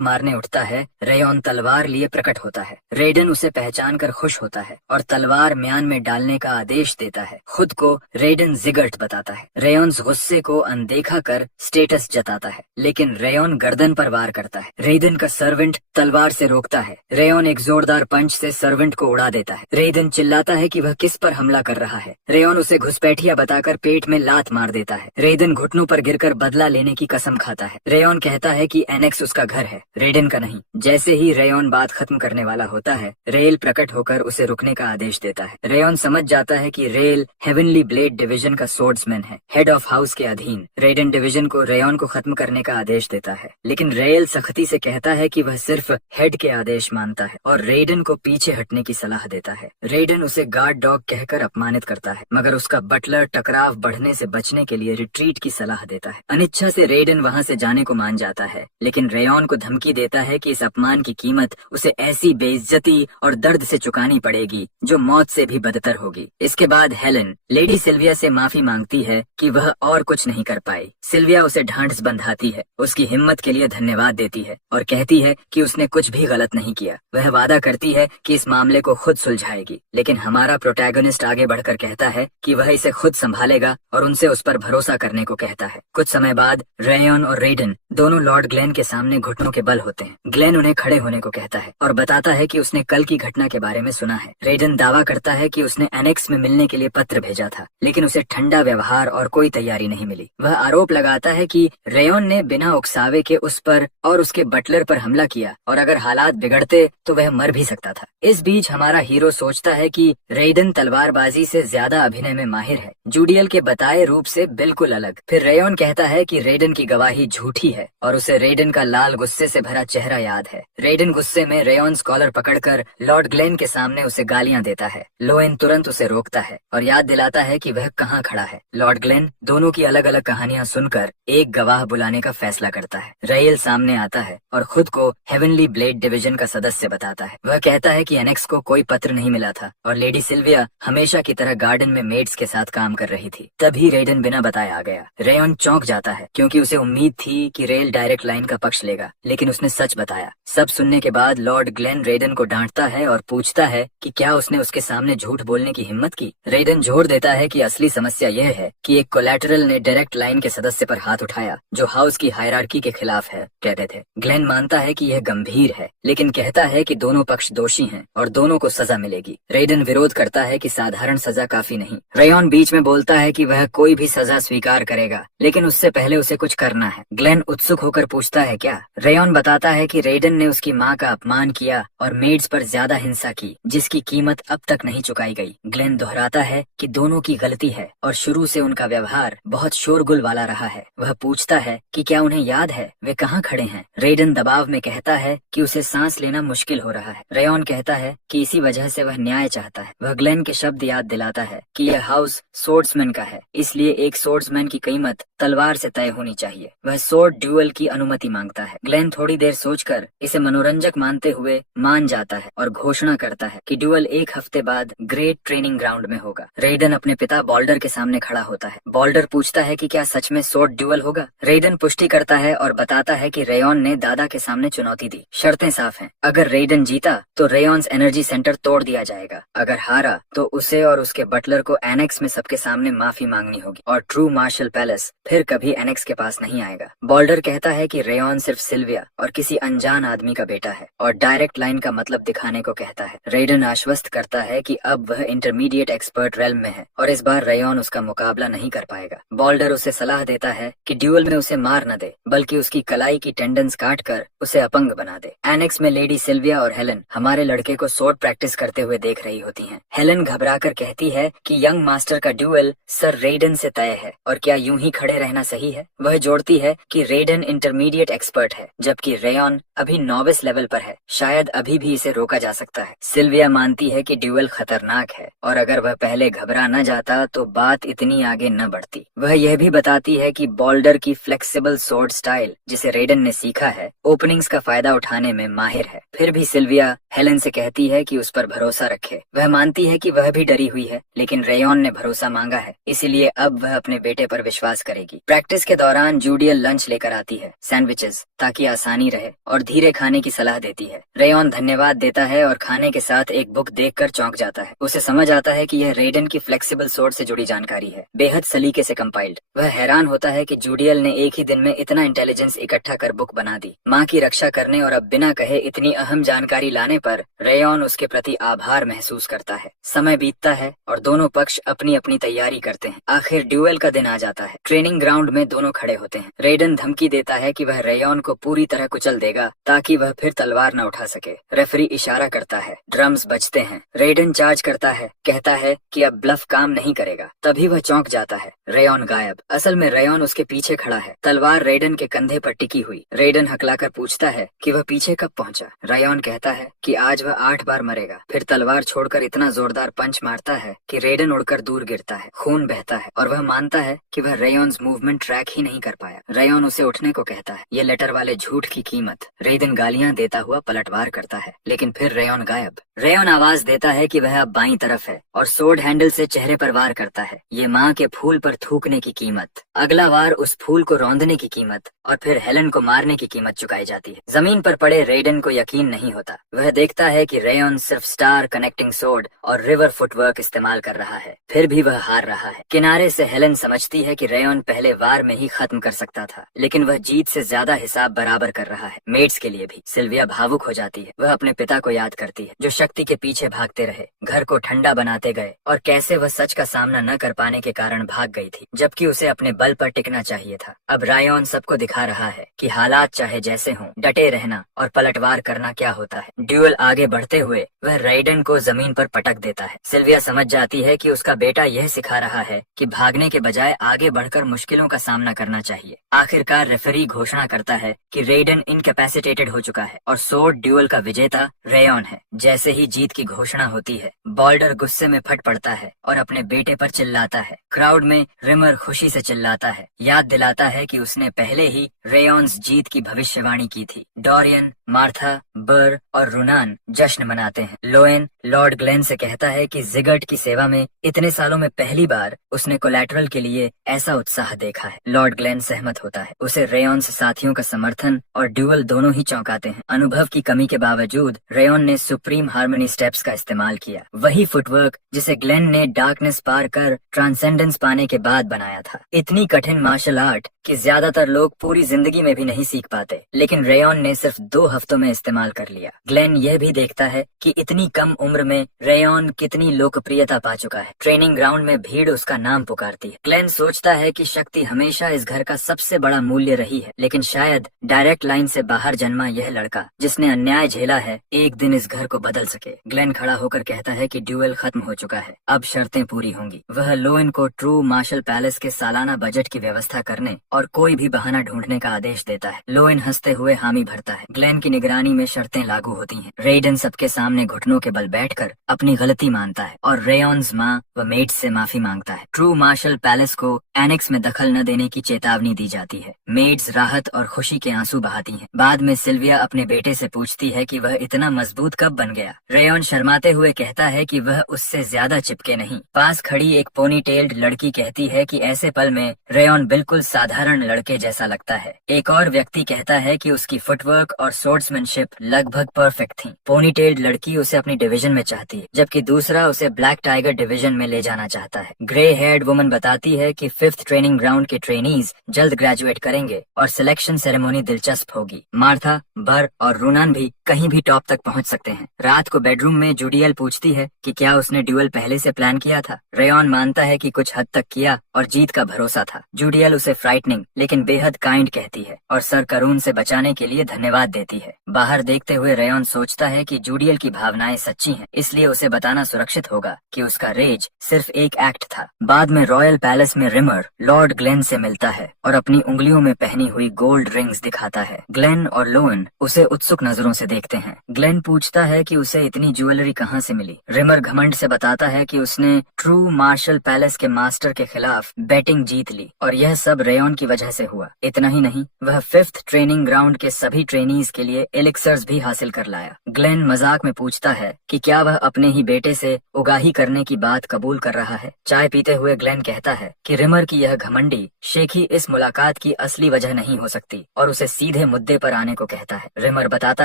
मारने उठता है, रेयॉन तलवार लिए प्रकट होता है। रेडन उसे पहचान कर खुश होता है और तलवार म्यान में डालने का आदेश देता है। खुद को रेडन जिगर्ट बताता है। रेयॉन गुस्से को अनदेखा कर स्टेटस जताता है, लेकिन रेयॉन गर्दन पर वार करता है। रेडन का सर्वेंट तलवार से रोकता है। रेयॉन एक जोरदार पंच से सर्वेंट को उड़ा देता है। रेडन चिल्लाता है कि वह किस पर हमला कर रहा है। रेयॉन उसे घुसपैठिया बताकर पेट में लात मार देता है। रेडन घुटनों पर गिरकर बदला लेने की कसम खाता है। रेयॉन कहता है कि एनेक्स उसका घर है, रेडन का नहीं। जैसे ही रेयॉन बात खत्म करने वाला होता है, रेल प्रकट होकर उसे रुकने का आदेश देता है। रेयॉन समझ जाता है कि रेल हेवनली ब्लेड डिवीजन का सोर्ड्समैन है, हेड ऑफ हाउस के अधीन। रेडन डिवीजन को रेयॉन को खत्म करने का आदेश देता है, लेकिन रेल सख्ती से कहता है कि वह सिर्फ हेड के आदेश मानता है और रेडन को पीछे हटने की सलाह देता है। रेडन उसे गार्ड डॉग कहकर अपमानित करता है, मगर उसका बटलर टकराव बढ़ने से बचने के लिए रिट्रीट की सलाह देता है। अनिच्छा से रेडन वहां से जाने को मान जाता है, लेकिन रेयॉन को धमकी देता है कि इस अपमान की कीमत उसे ऐसी बेइज्जती और दर्द से चुकानी पड़ेगी जो मौत से भी बदतर होगी। इसके बाद हेलन लेडी सिल्विया से माफी मांगती है कि वह और कुछ नहीं कर पाई। सिल्विया उसे ढांढस बंधाती है, उसकी हिम्मत के लिए धन्यवाद देती है और कहती है कि उसने कुछ भी गलत नहीं किया। वह वादा करती है कि इस मामले को खुद सुलझाएगी, लेकिन हमारा प्रोटैगनिस्ट आगे बढ़कर कहता है कि वह इसे खुद संभालेगा और उनसे उस पर भरोसा करने को कहता है। कुछ समय बाद रेयॉन और रेडन दोनों लॉर्ड ग्लेन के सामने घुटनों के बल होते हैं। ग्लेन उन्हें खड़े होने को कहता है और बताता है कि उसने कल की घटना के बारे में सुना है। रेडन दावा करता है कि उसने एनेक्स में मिलने के लिए पत्र भेजा था, लेकिन उसे ठंडा व्यवहार और कोई तैयारी नहीं मिली। वह आरोप लगाता है कि रेयॉन ने बिना उकसावे के उस पर और उसके बटलर पर हमला किया और अगर हालात बिगड़ते तो वह मर भी सकता था। इस बीच हमारा हीरो सोचता है कि रेडन तलवारबाजी से ज्यादा अभिनय में माहिर है, जूडियल के बताए रूप से बिल्कुल अलग। फिर रेयॉन कहता है कि रेडन की गवाही झूठी है और उसे रेडन का लाल गुस्से से भरा चेहरा याद है। रेडन गुस्से में रेयॉन कॉलर पकड़कर लॉर्ड ग्लेन के सामने उसे गालियां देता है। लोएन तुरंत उसे रोकता है और याद दिलाता है कि वह कहाँ खड़ा है। लॉर्ड ग्लेन दोनों की अलग अलग कहानियां सुनकर एक गवाह बुलाने का फैसला करता है। रेयल सामने आता है और खुद को हेवनली ब्लेड डिवीजन का सदस्य बताता है। वह कहता है कि एनेक्स को कोई पत्र नहीं मिला था और लेडी सिल्विया हमेशा की तरह गार्डन में मेड्स के साथ काम कर रही थी। तभी रेडन बिना बताए आ गया। रेयॉन चौंक जाता है क्योंकि उसे उम्मीद थी कि रेल डायरेक्ट लाइन का पक्ष लेगा, लेकिन उसने सच बताया। सब सुनने के बाद लॉर्ड ग्लेन रेडन को डांटता है और पूछता है कि क्या उसने उसके सामने झूठ बोलने की हिम्मत की। रेडन जोर देता है कि असली समस्या यह है कि एक कोलैटरल ने डायरेक्ट लाइन के सदस्य पर हाथ उठाया जो हाउस की हायरार्की के खिलाफ है, कहते थे। ग्लेन मानता है कि यह गंभीर है, लेकिन कहता है कि दोनों पक्ष दोषी हैं और दोनों को सजा मिलेगी। रेडन विरोध करता है कि साधारण सजा काफी नहीं। रेयॉन बीच में बोलता है कि वह कोई भी सजा स्वीकार करेगा, लेकिन उससे पहले उसे कुछ करना है। ग्लेन उत्सुक होकर पूछता है क्या। रेयन बताता है कि रेडन ने उसकी माँ का अपमान किया और मेड्स पर ज्यादा हिंसा की, जिसकी कीमत अब तक नहीं चुकाई गई। ग्लेन दोहराता है कि दोनों की गलती है और शुरू से उनका व्यवहार बहुत शोरगुल वाला रहा है। वह पूछता है कि क्या उन्हें याद है वे कहाँ खड़े हैं। रेडन दबाव में कहता है कि उसे सांस लेना मुश्किल हो रहा है। रेयन कहता है कि इसी वजह से वह न्याय चाहता है। वह ग्लेन के शब्द याद दिलाता है कि यह हाउस सोर्ड्समैन का है, इसलिए एक सोर्ड्समैन की कीमत तलवार से तय होनी चाहिए। वह सोर्ड ड्यूअल की अनुमति मांगता है। ग्लेन थोड़ी देर सोचकर इसे मनोरंजक मानते हुए मान जाता है और घोषणा करता है कि ड्यूअल 1 हफ्ते बाद ग्रेट ट्रेनिंग ग्राउंड में होगा। रेडन अपने पिता बॉल्डर के सामने खड़ा होता है। बॉल्डर पूछता है कि क्या सच में सोर्ड ड्यूअल होगा। रेडन पुष्टि करता है और बताता है कि रेयन ने दादा के सामने चुनौती दी। शर्तें साफ हैं। अगर रेडन जीता तो रेयन्स एनर्जी सेंटर तोड़ दिया जाएगा, अगर हारा तो उसे और उसके बटलर को एनेक्स में सबके सामने माफी मांगनी होगी और ट्रू मार्शल पैलेस फिर कभी एनेक्स के पास नहीं आएगा। बॉल्डर कहता है कि रेयन सिर्फ सिल्विया और किसी अनजान आदमी का बेटा है और डायरेक्ट लाइन का मतलब दिखाने को कहता है। रेडन आश्वस्त करता है कि अब वह इंटरमीडिएट एक्सपर्ट रेल्म में है और इस बार रेयन उसका मुकाबला नहीं कर पाएगा। बॉल्डर उसे सलाह देता है कि ड्यूअल में उसे मार न दे, बल्कि उसकी कलाई की टेंडन्स काट कर उसे अपंग बना दे। एनेक्स में लेडी सिल्विया और हेलन हमारे लड़के को स्वॉर्ड प्रैक्टिस करते हुए देख रही होती हैं। हेलन घबराकर कहती है कि यंग मास्टर का ड्यूअल सर रेडन से तय है और क्या यूं ही खड़े रहना सही है। वह जोड़ती है कि रेडन इंटरमीडिएट एक्सपर्ट है, जबकि रेयन अभी नॉविस लेवल पर है। शायद अभी भी इसे रोका जा सकता है। सिल्विया मानती है कि ड्यूअल खतरनाक है और अगर वह पहले घबरा न जाता तो बात इतनी आगे न बढ़ती। वह यह भी बताती है कि बॉल्डर की फ्लेक्सिबल स्वॉर्ड स्टाइल जिसे रेडन ने सीखा है, ओपनिंग्स का फायदा उठाने में माहिर है। फिर भी सिल्विया हेलन से कहती है कि उस पर भरोसा रखे। वह मानती है कि वह भी डरी हुई है, लेकिन रेयन ने भरोसा मांगा है, इसीलिए अब वह अपने बेटे पर विश्वास करेगी। प्रैक्टिस के दौरान जूडियल लंच लेकर आती है, सैंडविचेस, ताकि आसानी रहे, और धीरे खाने की सलाह देती है। रेयन धन्यवाद देता है और खाने के साथ एक बुक देखकर चौंक जाता है। उसे समझ आता है कि यह रेडन की फ्लेक्सिबल स्वॉर्ड से जुड़ी जानकारी है, बेहद सलीके से कंपाइल्ड। वह हैरान होता है कि जूडियल ने एक ही दिन में इतना इंटेलिजेंस इकट्ठा कर बुक बना दी। माँ की रक्षा करने और अब बिना कहे इतनी अहम जानकारी लाने पर रेयन उसके प्रति आभार महसूस करता है। समय बीतता है और दोनों पक्ष अपनी अपनी तैयारी करते हैं। आखिर ड्यूअल का दिन आ जाता है। ट्रेनिंग ग्राउंड में दोनों खड़े होते हैं। रेडन धमकी देता है कि वह रेयन को पूरी तरह कुचल देगा ताकि वह फिर तलवार न उठा सके। रेफरी इशारा करता है, ड्रम्स बजते हैं। रेडन चार्ज करता है, कहता है कि अब ब्लफ काम नहीं करेगा। तभी वह चौंक जाता है। रेयन गायब। असल में रेयन उसके पीछे खड़ा है, तलवार रेडन के कंधे पर टिकी हुई। रेडन हकलाकर पूछता है कि वह पीछे कब पहुंचा। रेयन कहता है कि आज वह 8 बार मरेगा। फिर तलवार छोड़कर इतना जोरदार पंच मारता है कि रेडन उड़कर दूर गिरता है। खून बहता है और वह मानता है कि वह रेयन्स मूवमेंट ट्रैक ही नहीं कर पाया। रेयन उसे उठने को कहता है। ये लेटर वाले झूठ की कीमत। रेडन गालियां देता हुआ पलटवार करता है, लेकिन फिर रेयन गायब। रेयन आवाज देता है कि वह अब बाईं तरफ है और सोर्ड हैंडल से चेहरे पर वार करता है। ये माँ के फूल पर थूकने की कीमत, अगला वार उस फूल को रौंदने की कीमत और फिर हेलन को मारने की कीमत चुकाई जाती है। जमीन पर पड़े रेडन को यकीन नहीं होता। वह देखता है कि रेयन सिर्फ स्टार कनेक्टिंग सोर्ड और रिवर फुटवर्क इस्तेमाल कर रहा है, फिर भी वह हार रहा है। किनारे से हेलन समझती है कि रेयन पहले वार में ही खत्म कर सकता था, लेकिन वह जीत से ज्यादा हिसाब बराबर कर रहा है, मेट्स के लिए भी। सिल्विया भावुक हो जाती है। वह अपने पिता को याद करती है, जो शक्ति के पीछे भागते रहे, घर को ठंडा बनाते गए, और कैसे वह सच का सामना न कर पाने के कारण भाग गई थी, जबकि उसे अपने बल पर टिकना चाहिए था। अब रायन सबको दिखा रहा है कि हालात चाहे जैसे हों, डटे रहना और पलटवार करना क्या होता है। ड्यूअल आगे बढ़ते हुए वह रेडन को जमीन पर पटक देता है। सिल्विया समझ जाती है कि उसका बेटा यह सिखा रहा है कि भागने के बजाय आगे बढ़कर मुश्किलों का सामना करना चाहिए। आखिरकार रेफरी घोषणा करता है कि रेडन इनकैपेसिटेटेड हो चुका है और सोर्ड ड्यूअल का विजेता रेयन है। जैसे ही जीत की घोषणा होती है, बॉल्डर गुस्से में फट पड़ता है और अपने बेटे पर चिल्लाता है। क्राउड में रिमर खुशी से चिल्लाता है, याद दिलाता है कि उसने पहले ही रेयन्स जीत की भविष्यवाणी की थी। डोरियन, मार्था, बर और रुनान जश्न मनाते हैं। लोएन लॉर्ड ग्लेन से कहता है कि जिगर्ट की सेवा में इतने सालों में पहली बार उसने कोलैटरल के लिए ऐसा उत्साह देखा है। लॉर्ड ग्लेन सहमत होता है। उसे रेयन्स साथियों का समर्थन और ड्यूअल दोनों ही चौंकाते हैं। अनुभव की कमी के बावजूद रेयन ने सुप्रीम हार्मनी स्टेप्स का इस्तेमाल किया, वही फुटवर्क जिसे ग्लेन ने डार्कनेस पार कर ट्रांसेंडेंस पाने के बाद बनाया था। इतनी कठिन मार्शल आर्ट कि ज्यादातर लोग पूरी जिंदगी में भी नहीं सीख पाते, लेकिन रेयॉन ने सिर्फ 2 हफ्तों में इस्तेमाल कर लिया। ग्लेन यह भी देखता है कि इतनी कम उम्र में रेयॉन कितनी लोकप्रियता पा चुका है। ट्रेनिंग ग्राउंड में भीड़ उसका नाम पुकारती है। ग्लेन सोचता है कि शक्ति हमेशा इस घर का सबसे बड़ा मूल्य रही है, लेकिन शायद डायरेक्ट लाइन से बाहर जन्मा यह लड़का जिसने अन्याय झेला है एक दिन इस घर को बदल सके। ग्लेन खड़ा होकर कहता है कि ड्यूएल खत्म हो चुका है, अब शर्तें पूरी होंगी। वह लोएन को ट्रू मार्शल पैलेस के सालाना बजट की व्यवस्था करने और कोई भी बहाना ढूंढने का आदेश देता है। लोएन हंसते हुए हामी भरता है। ग्लेन की निगरानी में शर्तें लागू होती हैं। रेडन सबके सामने घुटनों के बल बैठकर अपनी गलती मानता है और रेयॉन्स माँ व मेट्स से माफी मांगता है। ट्रू मार्शल पैलेस को एनेक्स में दखल न देने की चेतावनी दी जाती है। मेड्स राहत और खुशी के आंसू बहाती हैं। बाद में सिल्विया अपने बेटे से पूछती है कि वह इतना मजबूत कब बन गया। रेयॉन शर्माते हुए कहता है कि वह उससे ज्यादा चिपके नहीं। पास खड़ी एक पोनी टेल्ड लड़की कहती है कि ऐसे पल में रेयॉन बिल्कुल साधारण लड़के जैसा लगता है। एक और व्यक्ति कहता है कि उसकी फुटवर्क और सोर्ड्समैनशिप लगभग परफेक्ट थी। पोनी टेल्ड लड़की उसे अपनी डिवीजन में चाहती है, जबकि दूसरा उसे ब्लैक टाइगर डिवीजन में ले जाना चाहता है। ग्रे हेयर्ड वुमन बताती है कि 5th ट्रेनिंग ग्राउंड के ट्रेनीज जल्द ग्रेजुएट करेंगे और सिलेक्शन सेरेमनी दिलचस्प होगी। मार्था, बर और रूनान भी कहीं भी टॉप तक पहुंच सकते हैं। रात को बेडरूम में जूडियल पूछती है कि क्या उसने ड्यूएल पहले से प्लान किया था। रेयॉन मानता है कि कुछ हद तक किया और जीत का भरोसा था। जूडियल उसे फ्राइटनिंग लेकिन बेहद काइंड कहती है और सर करून से बचाने के लिए धन्यवाद देती है। बाहर देखते हुए रेयॉन सोचता है कि जूडियल की भावनाएं सच्ची हैं, इसलिए उसे बताना सुरक्षित होगा कि उसका रेज सिर्फ एक एक्ट था। बाद में रॉयल पैलेस में रिमर लॉर्ड ग्लेन से मिलता है और अपनी उंगलियों में पहनी हुई गोल्ड रिंग्स दिखाता है। ग्लेन और लोएन उसे उत्सुक नजरों से देखते हैं। ग्लेन पूछता है कि उसे इतनी ज्वेलरी कहाँ से मिली। रिमर घमंड से बताता है कि उसने ट्रू मार्शल पैलेस के मास्टर के खिलाफ बैटिंग जीत ली और यह सब रेयॉन की वजह से हुआ। इतना ही नहीं, वह 5th ट्रेनिंग ग्राउंड के सभी ट्रेनीज के लिए एलिक्सर्स भी हासिल कर लाया। ग्लेन मजाक में पूछता है कि क्या वह अपने ही बेटे से उगाही करने की बात कबूल कर रहा है। चाय पीते हुए ग्लेन कहता है कि रिमर की यह घमंडी शेखी इस मुलाकात की असली वजह नहीं हो सकती और उसे सीधे मुद्दे पर आने को कहता है। रिमर बताता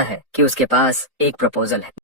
है कि उसके पास एक प्रपोजल है।